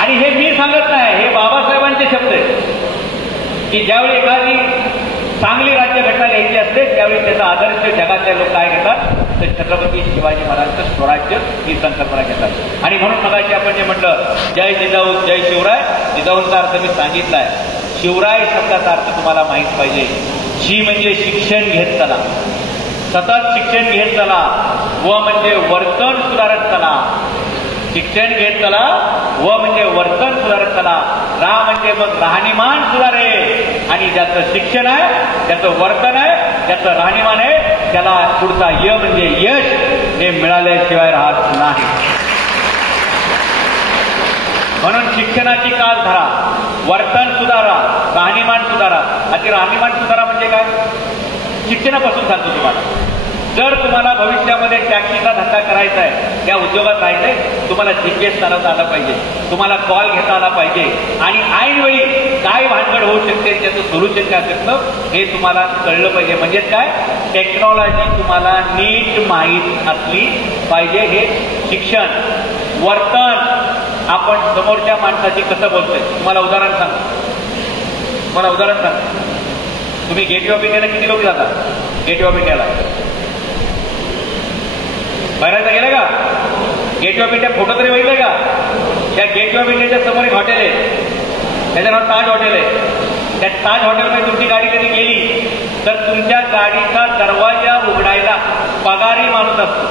आणि हे मी सांगत नाही, हे बाबासाहेबांचे शब्द आहेत की ज्यावेळी एखादी चांगली राज्यघटना लिहायची असते त्यावेळी त्याचा आदर्श जगातले लोक काय घेतात तर छत्रपती शिवाजी महाराजांचं स्वराज्य ही संकल्पना घेतात. आणि म्हणून मगाशी आपण जे म्हटलं जय जिजाऊ जय शिवराय, जिजाऊंचा अर्थ मी सांगितलाय. शिवराय शब्दाचा अर्थ तुम्हाला माहीत पाहिजे. शी म्हणजे शिक्षण घेत चला, सतत शिक्षण घेत चला. व म्हणजे वर्तन सुधारत चला. शिक्षण घेत चला, व म्हणजे वर्तन सुधारत चला. रा म्हणजे मग राहणीमान सुधारे. आणि ज्याचं शिक्षण आहे, ज्याचं वर्तन आहे, ज्याचं राहणीमान आहे, त्याला पुढचा य म्हणजे यश हे मिळाल्याशिवाय राहत नाही. म्हणून शिक्षणाची कास धरा, वर्तन सुधारा, राहणीमान सुधारा. आता राहणीमान सुधारा म्हणजे काय? शिक्षणापासून सांगतो तुम्हाला. जर तुम्हाला भविष्यामध्ये टॅक्सीचा धंदा करायचा आहे, त्या उद्योगात राहायचंय, तुम्हाला जीपीएस चालवता आला पाहिजे, तुम्हाला कॉल घेता आला पाहिजे. आणि ऐनवेळी काय भानगड होऊ शकते त्याचं सोल्युशन काय असतं हे तुम्हाला कळलं पाहिजे. म्हणजेच काय, टेक्नॉलॉजी तुम्हाला नीट माहीत असली पाहिजे. हे शिक्षण. वर्तन, आपण समोरच्या माणसाची कसं बोलतोय. तुम्हाला उदाहरण सांग. तुम्ही गेटवे ऑफ इंडियाला किती लोक जातात? गेटवे ऑफ इंडियाला बऱ्याचदा गेलं का? गेटवे ऑफ इंडिया फोटो तरी बघितलं का? त्या गेटवे ऑफ इंडियाच्या समोर एक हॉटेल आहे, त्याचं नाव ताज हॉटेल आहे. त्या ताज हॉटेलमध्ये तुमची गाडी कधी गेली तर तुमच्या गाडीचा दरवाजा उघडायला पगारी माणूस असतो.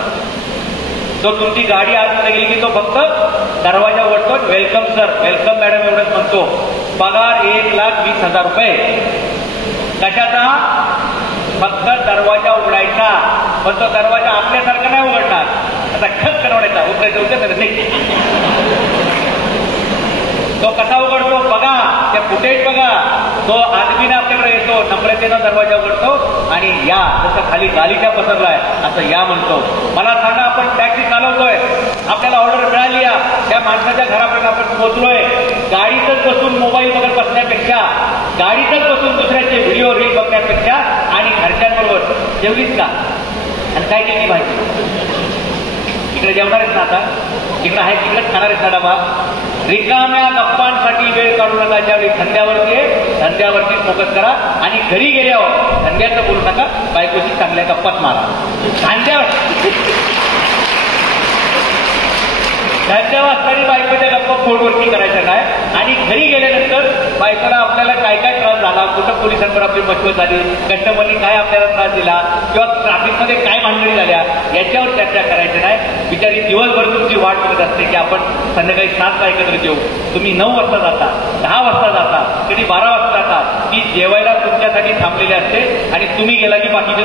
तो तुमची गाडी आतमध्ये गेली की तो फक्त दरवाजा उघडतो, वेलकम सर, वेलकम मॅडम एवढंच म्हणतो. पगार 1,20,000 रुपये. कशाचा? फक्त दरवाजा उघडायचा. पण तो दरवाजा आपल्यासारखा नाही उघडणार, आता खत करवण्याचा उघडायचं होतं नाही. तो कसा उघडतो बघा, त्या फुटेज बघा. तो आदमीने आपल्याकडे येतो, नम्रतेनं दरवाजा उघडतो आणि या, जसं खाली गालीच्या पसरलाय असं या म्हणतो. मला सांगा, आपण टॅक्सी चालवतोय, आपल्याला ऑर्डर मिळाली आहे, त्या माणसाच्या घरापर्यंत आपण पोहोचलोय. गाडीतच बसून मोबाईल बघत बसण्यापेक्षा, गाडीतच बसून दुसऱ्याचे व्हिडिओ रील बघण्यापेक्षा आणि घरच्यांबरोबर जेवलीच का आणि काय केली माहिती, इकडे जेवणार आहेत ना, आता तिकडे आहे तिकडेच खाणार आहेत ना डबा. रिकाम्या गप्पांसाठी वेळ काढू नका. ज्यावेळी धंद्यावरती आहे, धंद्यावरती फोकस करा. आणि घरी गेल्यावर धंद्याचं बोलू नका, बायकोशी चांगल्या गप्पाच मारा. धंद्यावर असताना बायकोच्या गप्पा फोनवरती करायच्या नाही. आणि घरी गेल्यानंतर बायकोला आपल्याला काय काय त्रास झाला, कुठं पोलिसांवर आपली मजबूत झाली, कस्टमरनी काय आपल्याला त्रास दिला, किंवा ट्रॅफिकमध्ये काय भानगडी झाल्या, याच्यावर चर्चा करायची नाही. बिचारी दिवसभर तुमची वाट बघत असते की आपण संध्याकाळी 7 एकत्र जेऊ. तुम्ही 9 वाजता जाता, 10 वाजता जाता, कधी 12 वाजता जाता. ती जेवायला तुमच्यासाठी थांबलेली असते आणि तुम्ही गेला की बाकीचे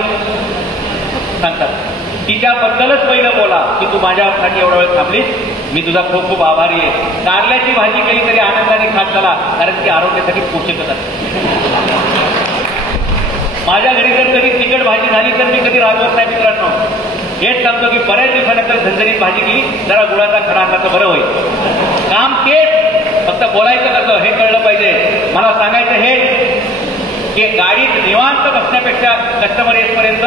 सांगतात. तिच्याबद्दलच पहिलं बोला की तू माझ्यासाठी एवढा वेळ थांबलीस, मी तुझा खूप खूप आभारी आहे. कारल्याची भाजी केली तरी आनंदाने खात चला, कारण ती आरोग्यासाठी पोषकच असते. माझ्या घरी जर कधी तिखट भाजी झाली तर मी कधी रागवत नाही मित्रांनो. हेच सांगतो की बऱ्याच दिवसानंतर झणझणीत भाजी केली, जरा गुळाचा खडा आणला तर बरं होईल. काम तेच, फक्त बोलायचं कसं हे कळलं पाहिजे. मला सांगायचं हे की गाडीत निवांत बसण्यापेक्षा कस्टमर येतपर्यंत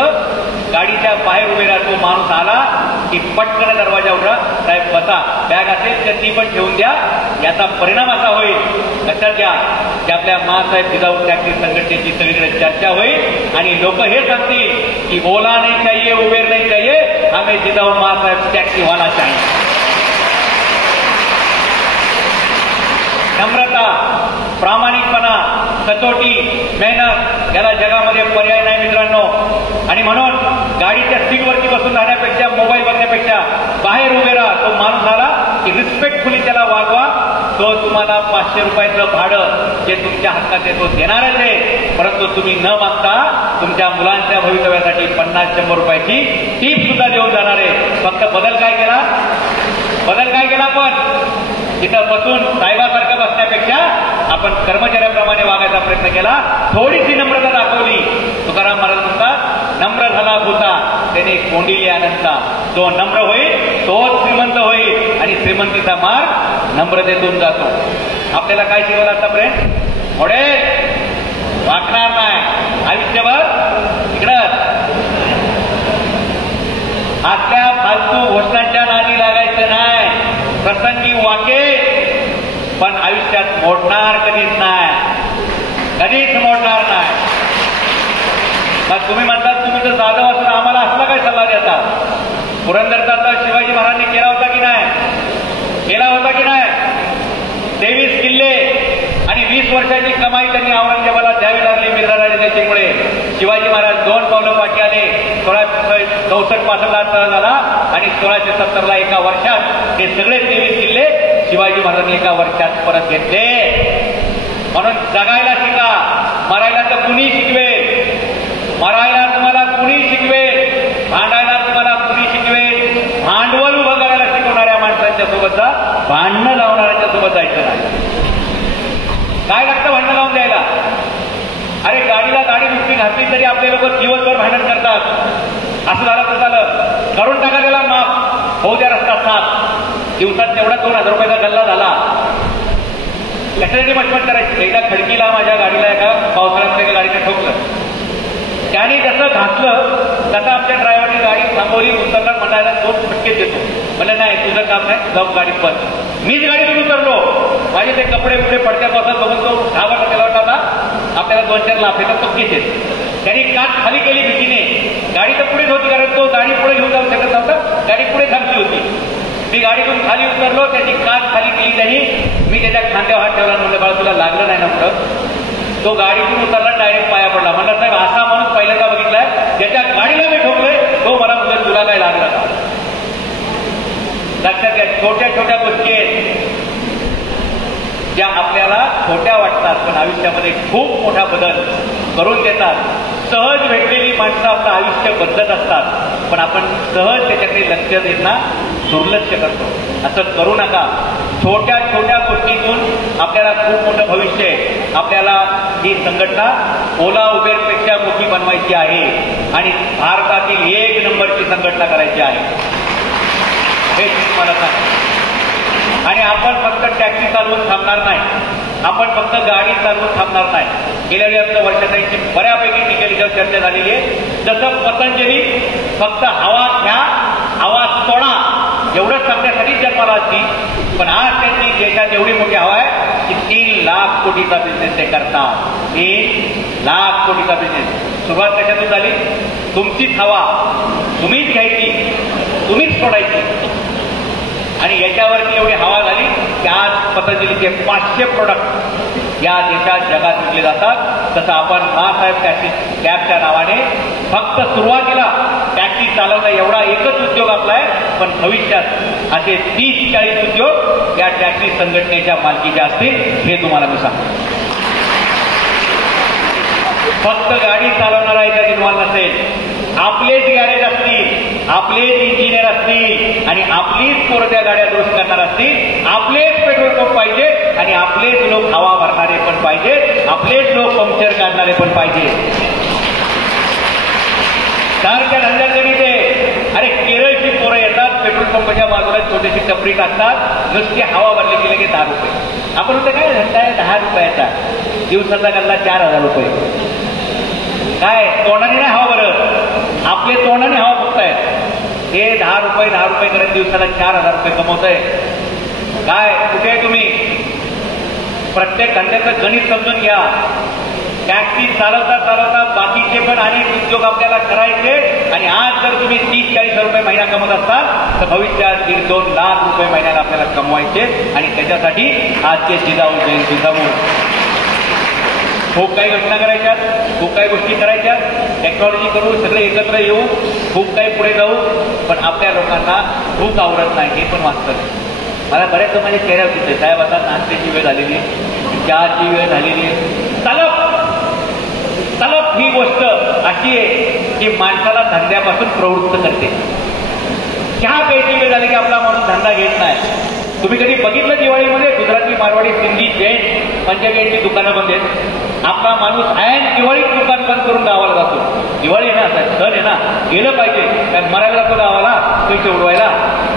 गाडीच्या बाहेर उभे राहतो. माणूस आला की पटकन दरवाजा उघडा, साहेब बसा, बॅग असेल तर ती पण ठेवून द्या. याचा परिणाम असा होईल, लक्षात घ्या, की आपल्या माँसाहेब जिजाऊ टॅक्सी संघटनेची सगळीकडे चर्चा होईल आणि लोक हे सांगतील की ओला नाही चाहिए, उबेर नाही चाहिए, हमें जिजाऊ माँसाहेब टॅक्सीवाला चाहिए. नम्रता, प्रामाणिकपणा, कसोटी, मेहनत याला जगामध्ये पर्याय नाही मित्रांनो. आणि म्हणून गाडीच्या सीटवरती बसून राहण्यापेक्षा, मोबाईल बघण्यापेक्षा बाहेर उभे राहा. तो माणूस आला की रिस्पेक्टफुली त्याला वागवा. तो तुम्हाला 500 रुपयाचं भाडं जे तुमच्या हक्काचे तो देणारच आहे, परंतु तुम्ही न मागता तुमच्या मुलांच्या भवितव्यासाठी 50-100 रुपयाची टीप सुद्धा देऊन जाणार आहे. फक्त बदल काय केला आपण तिथं बसून साहेबासारखं बसण्यापेक्षा आपण कर्मचाऱ्याप्रमाणे वागायचा प्रयत्न केला. थोडीशी नम्रता दाखवली. तुकाराम महाराज म्हणतात, नम्र झाला भूता त्याने कोंडिले अनंता. जो नम्र होईल तोच श्रीमंत होईल आणि श्रीमंतीचा मार्ग नम्रतेतून जातो. आपल्याला काय शिकवलं आतापर्यंत? मॉडेल वाकणार नाही, आयुष्यभर इकडं आपल्या फालतू घोषणांच्या नादी लागायचं नाही. प्रसंगी वाकेल पण आयुष्यात मोडणार कधीच नाही, कधीच मोडणार नाही. मग तुम्ही म्हणतात तुम्ही तर जाधव असून आम्हाला असला काय सल्ला देता? पुरंदरचा तर शिवाजी महाराजांनी केला होता की नाही? केला होता की नाही? 23 किल्ले आणि 20 वर्षाची कमाई त्यांनी औरंगजेबाला द्यावी लागली मित्रराजतेमुळे. शिवाजी महाराज 2 पावलं पाठी आले. 1664 झाला आणि 1670 एका वर्षात हे सगळे 23 किल्ले शिवाजी महाराजांनी एका वर्षात परत घेतले. म्हणून जगायला शिका, मरायला तर कुणी शिकवेल, मरायला तुम्हाला कुणी शिकवेल, भांडायला तुम्हाला कुणी शिकवेल. भांडवल उभं करायला शिकवणाऱ्या माणसांच्या सोबत जा, भांडणं लावणाऱ्यांच्या सोबत जायचं नाही. काय लागतं भांडणं लावून द्यायला? अरे गाडीला गाडी नुसती घातली तरी आपले लोक दिवसभर भांडण करतात. असं झालं तर झालं, करून टाका त्याला माफ, होऊ द्या रस्ता साफ. दिवसात तेवढा 2000 रुपयाचा गल्ला झाला. कशासाठी मटमट करायची? एकदा खडकीला माझ्या गाडीला एका पावसाळ्यामध्ये एका गाडीने ठोकलं. त्याने जसं घातलं तसं आमच्या ड्रायव्हरने गाडी थांबवली. उतरला, म्हणायला 2 फटके देतो. म्हणलं नाही तुझं काम नाही, जाऊ गाडीत बस. मीच गाडीतून उतरलो. माझे ते कपडे पुढे पडत्या पावसात बघून तो घाबरला. त्याला वाटला आपल्याला 2-4 लाफ येतात पक्कीच आहेत. त्यांनी काच खाली केली भीतीने. गाडी तर पुढेच होती कारण तो गाडी पुढे घेऊन जाऊ शकत नव्हता. गाडी पुढे थांबली होती. मी गाडीतून खाली उतरलो, त्याची काच खाली केली त्यांनी. मी त्याच्या खांद्यावर हात ठेवला. म्हणलं बाळा तुला लागलं नाही ना पुढं? तो गाडीतून उतरला, डायरेक्ट पाया पडला. म्हणलं साहेब असा माणूस पहिल्यांदा बघितलाय, ज्याच्या गाडीला मी ठोकलोय तो मला म्हणजे तुला काय लागलं का? लक्षात घ्या, छोट्या छोट्या गोष्टी आहेत ज्या आपल्याला छोट्या वाटतात पण आयुष्यामध्ये खूप मोठा बदल करून देतात. सहज भेटलेली माणसं आपलं आयुष्य बदलत असतात पण आपण सहज त्याच्याकडे लक्ष देणं दुर्लक्ष करतो. असं करू नका. छोट्या छोट्या गोष्टीतून आपल्याला खूप मोठं भविष्य आहे. आपल्याला ही संघटना ओला उबेरपेक्षा मोठी बनवायची आहे आणि भारतातील 1 नंबरची संघटना करायची आहे हे मला सांग. आणि आपण फक्त टॅक्सी चालवून थांबणार नाही, आपण फक्त गाडी चालवून थांबणार नाही. गेल्या वेळी आमच्या वर्षाताईंची बऱ्यापैकी टिकेलीवर चर्चा झालेली आहे. जसं पतंजली फक्त हवा घ्या हवा सोडा एवढंच सांगण्यासाठी जन्माला असती, पण आज त्यांची देशात एवढी मोठी हवा आहे की 3 लाख कोटीचा बिझनेस ते करतात. 3 लाख कोटीचा बिझनेस. सुरुवात कशातून झाली? तुमचीच हवा तुम्हीच घ्यायची, तुम्हीच सोडायची. आणि याच्यावरती एवढी हवा झाली की आज पतंजलीचे 500 प्रोडक्ट या देशात जगात विकले जातात. तसं आपण मासाहेब टॅक्सी कॅबच्या नावाने फक्त सुरुवातीला टॅक्सी चालवणं एवढा एकच उद्योग आपला आहे, पण भविष्यात असे 30-40 उद्योग या टॅक्सी संघटनेच्या मालकीचे असतील हे तुम्हाला मी सांगतो. फक्त गाडी चालवणारा याच्यात इन्व्हॉल्व नसेल, आपलेच गॅरेज असतील, आपलेच इंजिनियर असतील आणि आपलीच कोरत्या गाड्या दुरुस्त करणार असतील, आपलेच पेट्रोल पंप पाहिजे आणि आपलेच लोक हवा भरणारे पण पाहिजे, आपलेच लोक पंक्चर काढणारे पण पाहिजे. सारख्या धंद्यात कधी ते अरे केरळची पोरं येतात, पेट्रोल पंपाच्या बाजूला छोटीशी टपरी टाकतात, नुसती हवा भरली की लगेच 10 रुपये. आपण म्हणतो काय धंदा आहे 10 रुपयाचा, दिवसाचा गल्ला 4000 रुपये. काय तोंडाने नाही हवा भरत, आपले तोंडाने हवा फुकतायत. हे 10 रुपये करत दिवसाला 4000 रुपये कमवतंय. काय कुठे आहे तुम्ही? प्रत्येक धंद्याचं गणित समजून घ्या. टॅक्सी चालवता चालवता बाकीचे पण अनेक उद्योग आपल्याला करायचे आणि आज जर तुम्ही 30-40 रुपये महिना कमवत असाल तर भविष्यात 1.5-2 लाख रुपये महिन्याला आपल्याला कमवायचे आणि त्याच्यासाठी आजचे जिजाऊ जयंती जमून खूप काही घटना करायच्यात, खूप काही गोष्टी करायच्यात, टेक्नॉलॉजी करू, सगळे एकत्र येऊ, खूप काही पुढे जाऊ. पण आपल्या लोकांना भूक आवडत नाही हे पण वास्तव. मला बऱ्याच माझ्या चेहऱ्यावर दिसते साहेब आता नाश्त्याची वेळ झालेली, चहाची वेळ झालेली आहे. तलप ही गोष्ट अशी आहे की माणसाला धंद्यापासून प्रवृत्त करते. चहा प्यायची वेळ झाली की आपला माणूस धंदा घेत नाही. तुम्ही कधी बघितलं दिवाळीमध्ये गुजराती, मारवाडी, सिंधी, जैन, पंचगैंची दुकानं बंद आहेत. आपला माणूस ऐन दिवाळीत दुकान बंद करून गावाला जातो. दिवाळी आहे ना, सण आहे ना, गेलं पाहिजे. कारण मरायला जातो गावाला पैसे उडवायला.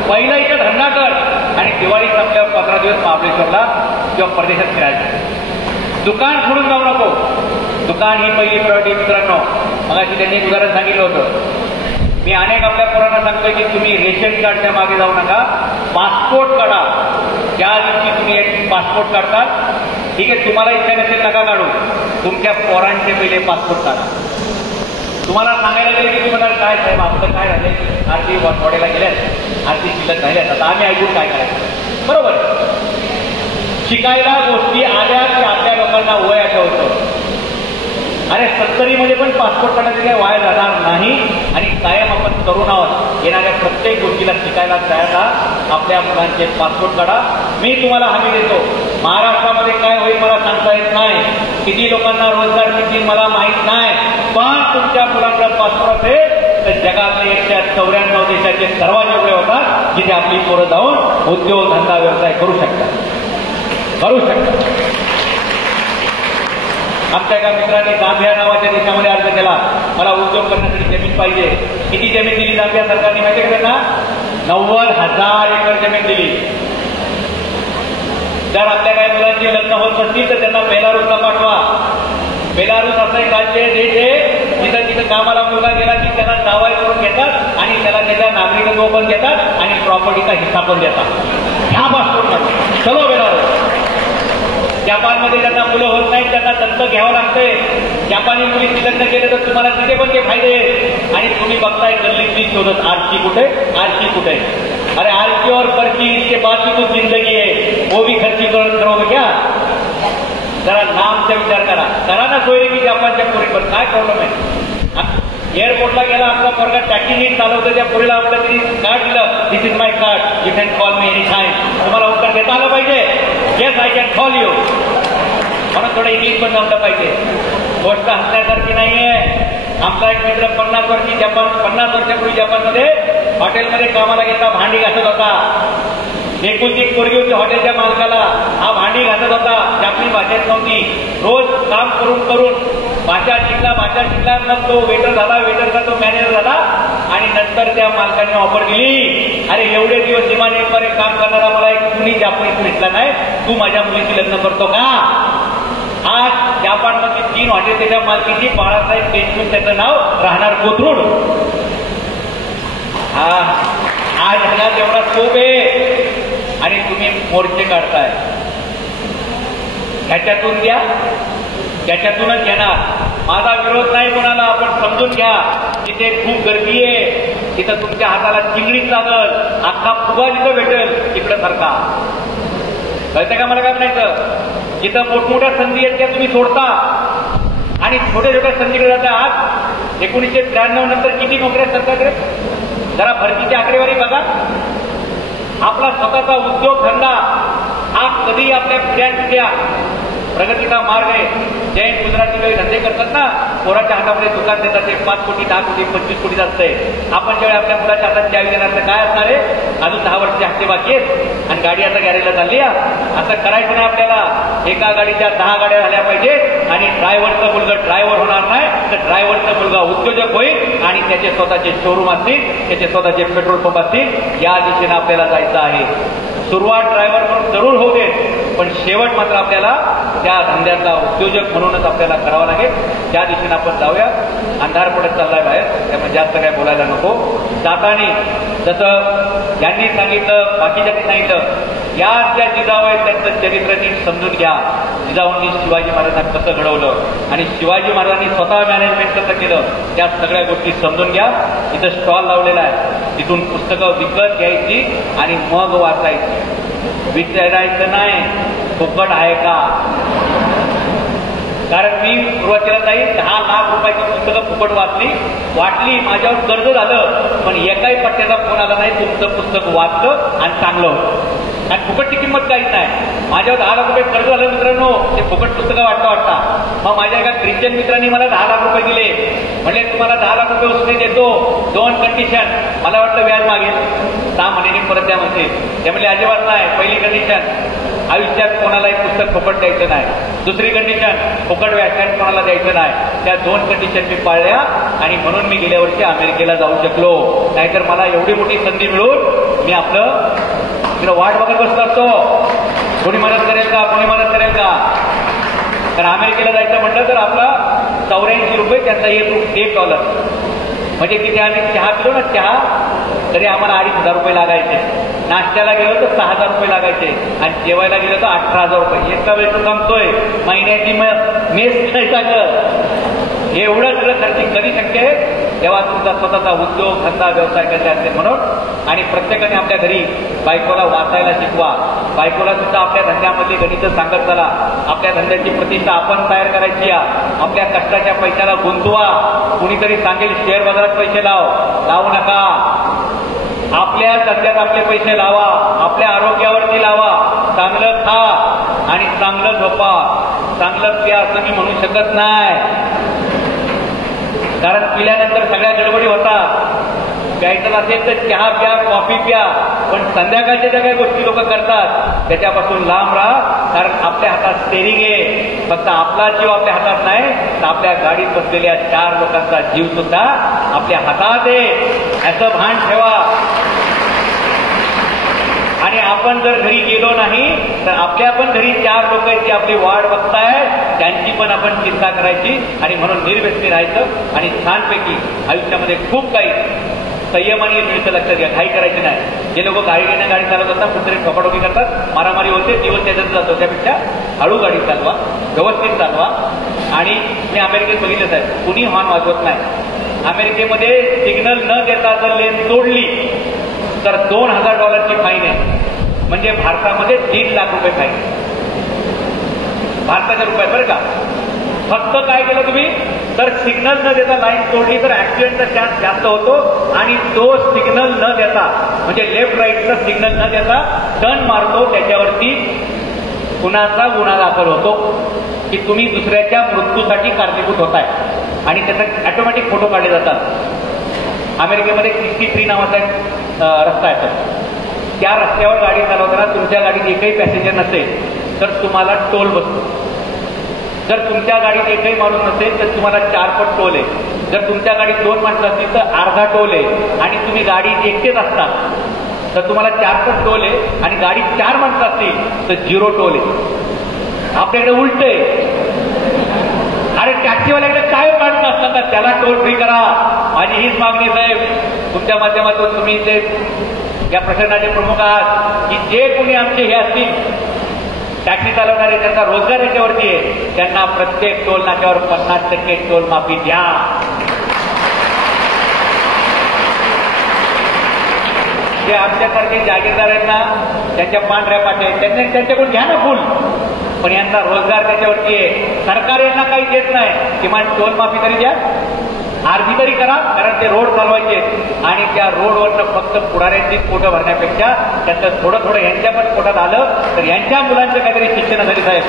पहिला इथं धंदा कर आणि दिवाळी संपल्यावर 15 दिवस महाबळेश्वरला किंवा परदेशात फिरायचं. दुकान सोडून जाऊ नको. दुकान ही पहिली प्रायोरिटी मित्रांनो. मगाशी त्यांनी एक उदाहरण सांगितलं होतं. मी अनेक आपल्या पोरांना सांगतोय की तुम्ही रेशन कार्डच्या मागे जाऊ नका, पासपोर्ट काढा. ज्या दिवशी तुम्ही एक पासपोर्ट काढतात, ठीक आहे, तुम्हाला इच्छा नसेल नका काढू, तुमच्या पोरांचे पहिले पासपोर्ट काढा. तुम्हाला सांगायला गेले की तुम्हाला काय साहेब आमचं काय राहिले, आरती वाड्याला गेल्यात, आरती शिल्लक राहिल्यात, आता आम्ही ऐकून काय करायचं. बरोबर. शिकायला गोष्टी आल्या की आपल्या लोकांना वय आठवतं. अरे 70मध्ये पण पासपोर्ट काढायचं काही वाया जाणार नाही. आणि कायम आपण तरुण आहोत, येणाऱ्या प्रत्येक गोष्टीला शिकायला तयार आपल्या मुलांचे पासपोर्ट काढा. मी तुम्हाला हमी देतो, महाराष्ट्रामध्ये काय होईल मला सांगता येत नाही, किती लोकांना रोजगार मिळतील मला माहीत नाही, पण तुमच्या मुलांचा पासपोर्ट असेल तर जगातले 194 देशाचे सर्वात एवढे होतात जिथे आपली पोरं जाऊन उद्योग धंदा व्यवसाय करू शकतात. आमच्या एका मित्रांनी जांभिया नावाच्या देशामध्ये अर्ज केला, मला उद्योग करण्यासाठी जमीन पाहिजे. किती जमीन दिली जांभिया सरकारने माहिती आहे का त्यांना? 90,000 एकर जमीन दिली. जर आपल्या काही मुलांचे लग्न होत नसतील तर त्यांना बेलारूसला पाठवा. बेलारूस असं एक राज्य देश आहे जिथं तिथं कामाला मुलगा गेला की त्याला जावाई करून घेतात आणि त्याला त्याच्या नागरिकत्व पण देतात आणि प्रॉपर्टीचा हिस्सा पण देतात. ह्या पासपोर्ट चलो बेलारूस. जपानमध्ये ज्यांना मुलं होत नाहीत त्यांना दत्तक घ्यावं लागतंय. जपानी मुलींची लग्न केलं तर तुम्हाला तिथे पण ते फायदे. आणि तुम्ही बघताय गल्लीतली शोधत आरची कुठे, आरची कुठे. अरे आरची और पर्ची इसके बाद की कुछ जिंदगी है, वो भी खर्ची करोगे क्या? जरा नामचा विचार करा ना. सोयरे की जपानच्या पोरीवर काय प्रॉब्लेम आहे? एअरपोर्टला गेला आमचा पोरगा टॅक्सी नीट चालवतं, त्या पोरीला आपलं तरी कार्ड दिलं, this is my card, you can call me any time. तुम्हाला उत्तर देता आलं पाहिजे, yes I can call you. म्हणून थोडं इंग्लिश पण जमलं पाहिजे. गोष्ट हसण्यासारखी नाहीये. आमचा एक मित्र 50 वर्षापूर्वी जपानमध्ये हॉटेलमध्ये कामाला गेला, भांडी घासत होता. एकुलती एक पोरगी होती हॉटेलच्या मालकाला, हा भांडी घासत होता, जापनी भाषेत नव्हती. रोज काम करून भाषा शिकला, मग तो वेटर झाला तो मॅनेजर झाला. आणि नंतर त्या मालकाने ऑफर दिली, अरे एवढे दिवस विमानावर काम करणारा मला एक कुणी जापनीज भेटला नाही, तू माझ्या मुलीची लग्न करतो का? आज जपानमध्ये 3 हॉटेल त्याच्या मालकीची, बाळासाहेब देशमुख त्याचं नाव, राहणार कोथरूड. आज ह्याला एवढा स्कोप आहे आणि तुम्ही मोर्चे काढताय. ह्याच्यातून द्या, त्याच्यातूनच घेणार. माझा विरोध नाही कोणाला, आपण समजून घ्या. तिथे खूप गर्दी आहे, तिथं तुमच्या हाताला चिंगडीच लागल, अख्खा फुगा जिथं भेटेल तिकडं सारखा. कळतंय का मला काय म्हणायचं? जिथं मोठमोठ्या संधी आहेत त्या तुम्ही सोडता आणि छोट्या छोट्या संधीकडे जाता. आज 1993 नंतर किती नोकऱ्या सरकारकडे? जरा भरतीची आकडेवारी बघा. आपला स्वतःचा उद्योग धंदा हा कधी आपल्या पिढ्या प्रगतीचा मार्ग आहे. जैन गुजराती काही धंदे करतात ना, पोराच्या हातामध्ये दुकान देतात, ते 5 कोटी 10 कोटी 25 कोटीचं असतंय. आपण ज्यावेळी आपल्या मुलाच्या हातात चावी देणार तर काय असणार आहे? अजून 10 वर्षाचे हप्ते बाकी आहेत आणि गाडी आता गॅरेजला चालली आहे. असं करायचं नाही आपल्याला. एका गाडीच्या 10 गाड्या झाल्या पाहिजेत आणि ड्रायव्हरचा मुलगा ड्रायव्हर होणार नाही, तर ड्रायव्हरचा मुलगा उद्योजक होईल आणि त्याचे स्वतःचे शोरूम असतील, त्याचे स्वतःचे पेट्रोल पंप असतील. या दिशेने आपल्याला जायचं आहे. सुरुवात ड्रायव्हर म्हणून जरूर होऊ देत, पण शेवट मात्र आपल्याला त्या धंद्याचा उद्योजक म्हणूनच आपल्याला करावं लागेल. त्या दिशेने आपण जाऊया. अंधार पडत चाललाय बाहेर, त्यामुळे जास्त काय बोलायला नको. जाताना जसं यांनी सांगितलं, बाकीच्यांनी सांगितलं, या ज्या जिजाऊ आहेत त्यांचं चरित्र नीट समजून घ्या. जिजाऊंनी शिवाजी महाराजांना कसं घडवलं आणि शिवाजी महाराजांनी स्वतः मॅनेजमेंट कसं केलं, त्या सगळ्या गोष्टी समजून घ्या. इथं स्टॉल लावलेला आहे, तिथून पुस्तकं विकत घ्यायची आणि मग वाचायची. विचारायचं नाही फुकट आहे का. कारण मी सुरुवातीला जाईल 10 लाख रुपयाची पुस्तकं फुकट वाटली, माझ्यावर कर्ज झालं, पण एकाही पट्ट्याचा फोन आला नाही, तुमचं पुस्तक वाचलं आणि चांगलं होतं. आणि फुकटची किंमत काहीच नाही. माझ्यावर 10 लाख रुपये कर्ज झालं मित्रांनो, ते फुकट पुस्तकं वाटता. मग माझ्या एका ख्रिश्चन मित्रांनी मला 10 लाख रुपये दिले. म्हणले तुम्हाला 10 लाख रुपये उसने देतो, 2 कंडिशन. मला वाटलं व्याज मागेल, 6 महिन्यांनी परत द्या म्हणते. ते म्हणले अजिबात नाही. पहिली कंडिशन, आयुष्यात कोणालाही पुस्तक फुकट द्यायचं नाही. दुसरी कंडिशन, फुकट व्याख्यान कोणाला द्यायचं नाही. त्या 2 कंडिशन मी पाळल्या आणि म्हणून मी गेल्या वर्षी अमेरिकेला जाऊ शकलो. नाहीतर मला एवढी मोठी संधी मिळून मी आपलं तिकडे वाट बघत बसलो असतो. कोणी मदत करेल का, कोणी मदत करेल का. कारण अमेरिकेला जायचं म्हटलं तर आपला 84 रुपये, त्यांचा $1. म्हणजे तिथे आम्ही चहा पिलो ना, चहा तरी आम्हाला 2,500 रुपये लागायचे. नाश्त्याला गेलो तर 6,000 रुपये लागायचे आणि जेवायला गेलो तर 18,000 रुपये. एका वेळेस जमतोय महिन्याची मेस खायचा कर. एवढं सगळं खर्च कधी शक्य आहे तेव्हा तुमचा स्वतःचा उद्योग, धंदा, व्यवसाय करायचा असेल म्हणून. आणि प्रत्येकाने आपल्या घरी बायकोला वाचायला शिकवा. बायकोला सुद्धा आपल्या धंद्यामधली गणितं सांगत चला. आपल्या धंद्याची प्रतिष्ठा आपण तयार करायची आहे. आपल्या कष्टाच्या पैशाला गुंतवा. कुणीतरी सांगेल शेअर बाजारात पैसे लावू नका. आपल्या धंद्यात आपले पैसे लावा. आपल्या आरोग्यावरती लावा. चांगलं खा आणि चांगलं झोपा. चांगलं प्या असं मी म्हणू शकत नाही, कारण पिल्यानंतर सगळ्या गडबडी होतात. प्यायचं असेल तर चहा प्या, कॉफी प्या, पण संध्याकाळच्या ज्या काही गोष्टी लोक करतात त्याच्यापासून लांब राहा. कारण आपल्या हातात स्टेरिंग आहे. फक्त आपला जीव आपल्या हातात नाही, तर आपल्या गाडीत बसलेल्या 4 लोकांचा जीव सुद्धा आपल्या हातात आहे, असं भान ठेवा. आणि आपण जर घरी गेलो नाही तर आपल्या पण घरी 4 लोक आहेत जी आपली वाट बघतायत, त्यांची पण आपण चिंता करायची. आणि म्हणून निर्व्यसनी राहायचं आणि छानपैकी आयुष्यामध्ये खूप काही संयमाने मिळतं. लक्षात घ्या, घाई करायची नाही. जे लोक गाडी चालवत असतात, कुठेतरी ठोकाठोकी करतात, मारामारी होते, दिवस त्याच्यात जातो. त्यापेक्षा हळू गाडी चालवा, व्यवस्थित चालवा. आणि मी अमेरिकेत बघितलंच आहे, कुणी हॉर्न वाजवत नाही. अमेरिकेमध्ये सिग्नल न देता जर लेन तोडली तर $2,000 फाईन आहे. म्हणजे भारतामध्ये 3 लाख रुपये फाईन, भारताच्या रुपयात बरं का. फक्त काय केलं तुम्ही तर सिग्नल न देता लाईन तोडली तर ऍक्सिडेंटचा चान्स जास्त होतो. आणि तो सिग्नल न देता म्हणजे लेफ्ट राईटचा सिग्नल न देता टर्न मारतो, त्याच्यावरती गुन्ह्याचा गुन्हा दाखल होतो की तुम्ही दुसऱ्याच्या मृत्यूसाठी कारणीभूत होताय. आणि त्याचा ऑटोमॅटिक फोटो काढले जातात. अमेरिकेमध्ये 63 नावाचा रस्ता येतो. त्या रस्त्यावर गाडी चालवताना तुमच्या गाडीत एकही पॅसेंजर नसेल तर तुम्हाला टोल बसतो. जर तुमच्या गाडीत एकही माणूस नसेल तर तुम्हाला 4 पट टोल आहे. जर तुमच्या गाडीत 2 माणसं असतील तर अर्धा टोल आहे. आणि तुम्ही गाडीत एकटेच असतात तर तुम्हाला 4 पट टोल आहे. आणि गाडीत 4 माणसं असतील तर 0 टोल आहे. आपल्याकडे उलट आहे. अरे टॅक्सीवाल्याकडे काय माणसं असतात तर त्याला टोल फ्री करा. माझी हीच मागणी साहेब, तुमच्या माध्यमातून तुम्ही ते या प्रकरणाचे प्रमुख आहात की जे कोणी आमचे हे असतील टॅक्सी चालवणारे, त्यांचा रोजगार याच्यावरती आहे, त्यांना प्रत्येक टोल नाक्यावर 50% टोल माफी द्या. जे आमच्यासारखे जागीरदार आहेत ना, त्यांच्या पांढऱ्या पाट्या आहेत, त्यांच्याकडून घ्या ना फुल, पण यांचा रोजगार त्याच्यावरती आहे. सरकार यांना काही देत नाही, किमान टोल माफी तरी द्या, अर्धी तरी करा, कारण ते रोड चालवायचे. आणि त्या रोडवरनं फक्त पुढाऱ्यांची पोटं भरण्यापेक्षा त्याचं थोडं थोडं यांच्या पण पोटात आलं तर यांच्या मुलांचं काहीतरी शिक्षण झाली साहेब,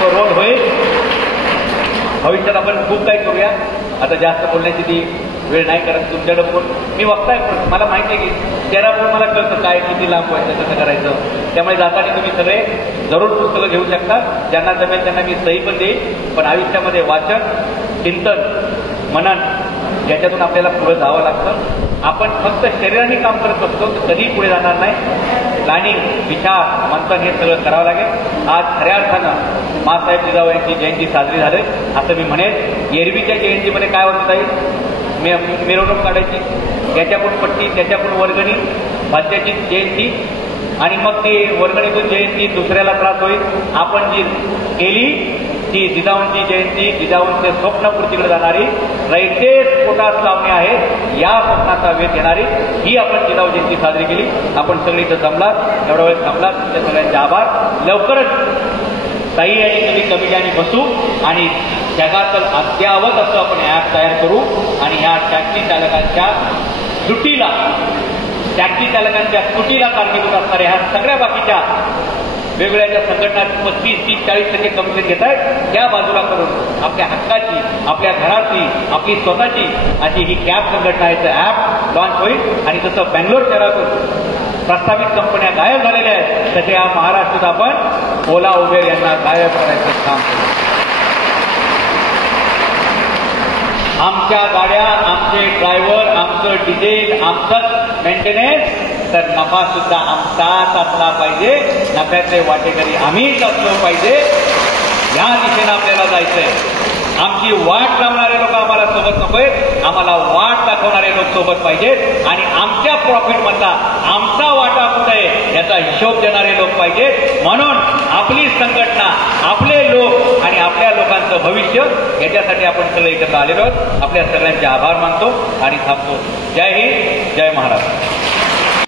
तो रोड होईल. भविष्यात आपण खूप काही करूया. आता जास्त बोलण्याची ती वेळ नाही, कारण तुमच्याकडे पण मी बघताय, पण मला माहिती आहे की चेहरा पण मला कळतं काय किती लांब व्हायचं, कसं करायचं. त्यामुळे जाताना तुम्ही सगळे जरूर पुस्तकं घेऊ शकता. ज्यांना जमेल त्यांना मी सही पण देईन. पण आयुष्यामध्ये वाचन, चिंतन, मनन याच्यातून आपल्याला पुढे जावं लागतं. आपण फक्त शरीराने काम करत असतो तर कधी पुढे जाणार नाही. प्लॅनिंग, विचार, मंथन हे सगळं करावं लागेल. आज खऱ्या अर्थानं माँसाहेब जिजाऊ यांची जयंती साजरी झाली असं मी म्हणेन. एरवीच्या जयंतीमध्ये काय होतं जाईल, मिरवणूक काढायची, याच्याकडून पट्टी, त्याच्याकडून वर्गणी, भाज्याची जयंती, आणि मग ती वर्गणीतून जयंती दुसऱ्याला त्रास होईल. आपण जी केली ती जिजाऊंची जयंती, जिजाऊंचे स्वप्नपूर्तीकडे जाणारी, रयतेच पोटास लावणे आहे या स्वप्नाचा वेध घेणारी ही आपण जिजाऊ जयंती साजरी केली. आपण सगळी इथं जमलात, एवढा वेळ थांबलात, तुमच्या सगळ्यांचे आभार. लवकरच ताई आणि कधी कमी आणि बसू आणि जगातील अद्यावत असं आपण ॲप तयार करू. आणि या टॅक्सी चालकांच्या त्रुटीला, टॅक्सी चालकांच्या त्रुटीला कारणीभूत असणाऱ्या ह्या सगळ्या बाकीच्या वेगवेगळ्या संघटना 35-30-40% कमिशन घेत आहेत, त्या बाजूला करून आपल्या हक्काची, आपल्या घराची, आपली स्वतःची अशी ही कॅब संघटना आहे, ॲप लॉन्च होईल. आणि जसं बेंगलोर शहरातून प्रस्तावित कंपन्या गायब झालेल्या आहेत तसे या महाराष्ट्रात आपण ओला, उबेर यांना गायब करायचं काम करू. आमच्या गाड्या, आमचे ड्रायव्हर, आमचं डिझेल, आमचंच मेंटेनन्स, तर नफा सुद्धा आमचाच असला पाहिजे. नफ्याचे वाटेकरी आम्हीच असलो पाहिजे. या दिशेनं आपल्याला जायचंय. आमची वाट लावणारे लोक आम्हाला सोबत नकोयत, आम्हाला वाट दाखवणारे लोक सोबत पाहिजेत आणि आमच्या प्रॉफिटमधला आमचा वाटा कुठे आहे याचा हिशोब देणारे लोक पाहिजेत. म्हणून आपली संघटना, आपले लोक आणि आपल्या लोकांचं भविष्य याच्यासाठी आपण सगळे एकत्र आलेलो आहोत. आपल्या सगळ्यांचे आभार मानतो आणि थांबतो. जय हिंद, जय महाराष्ट्र.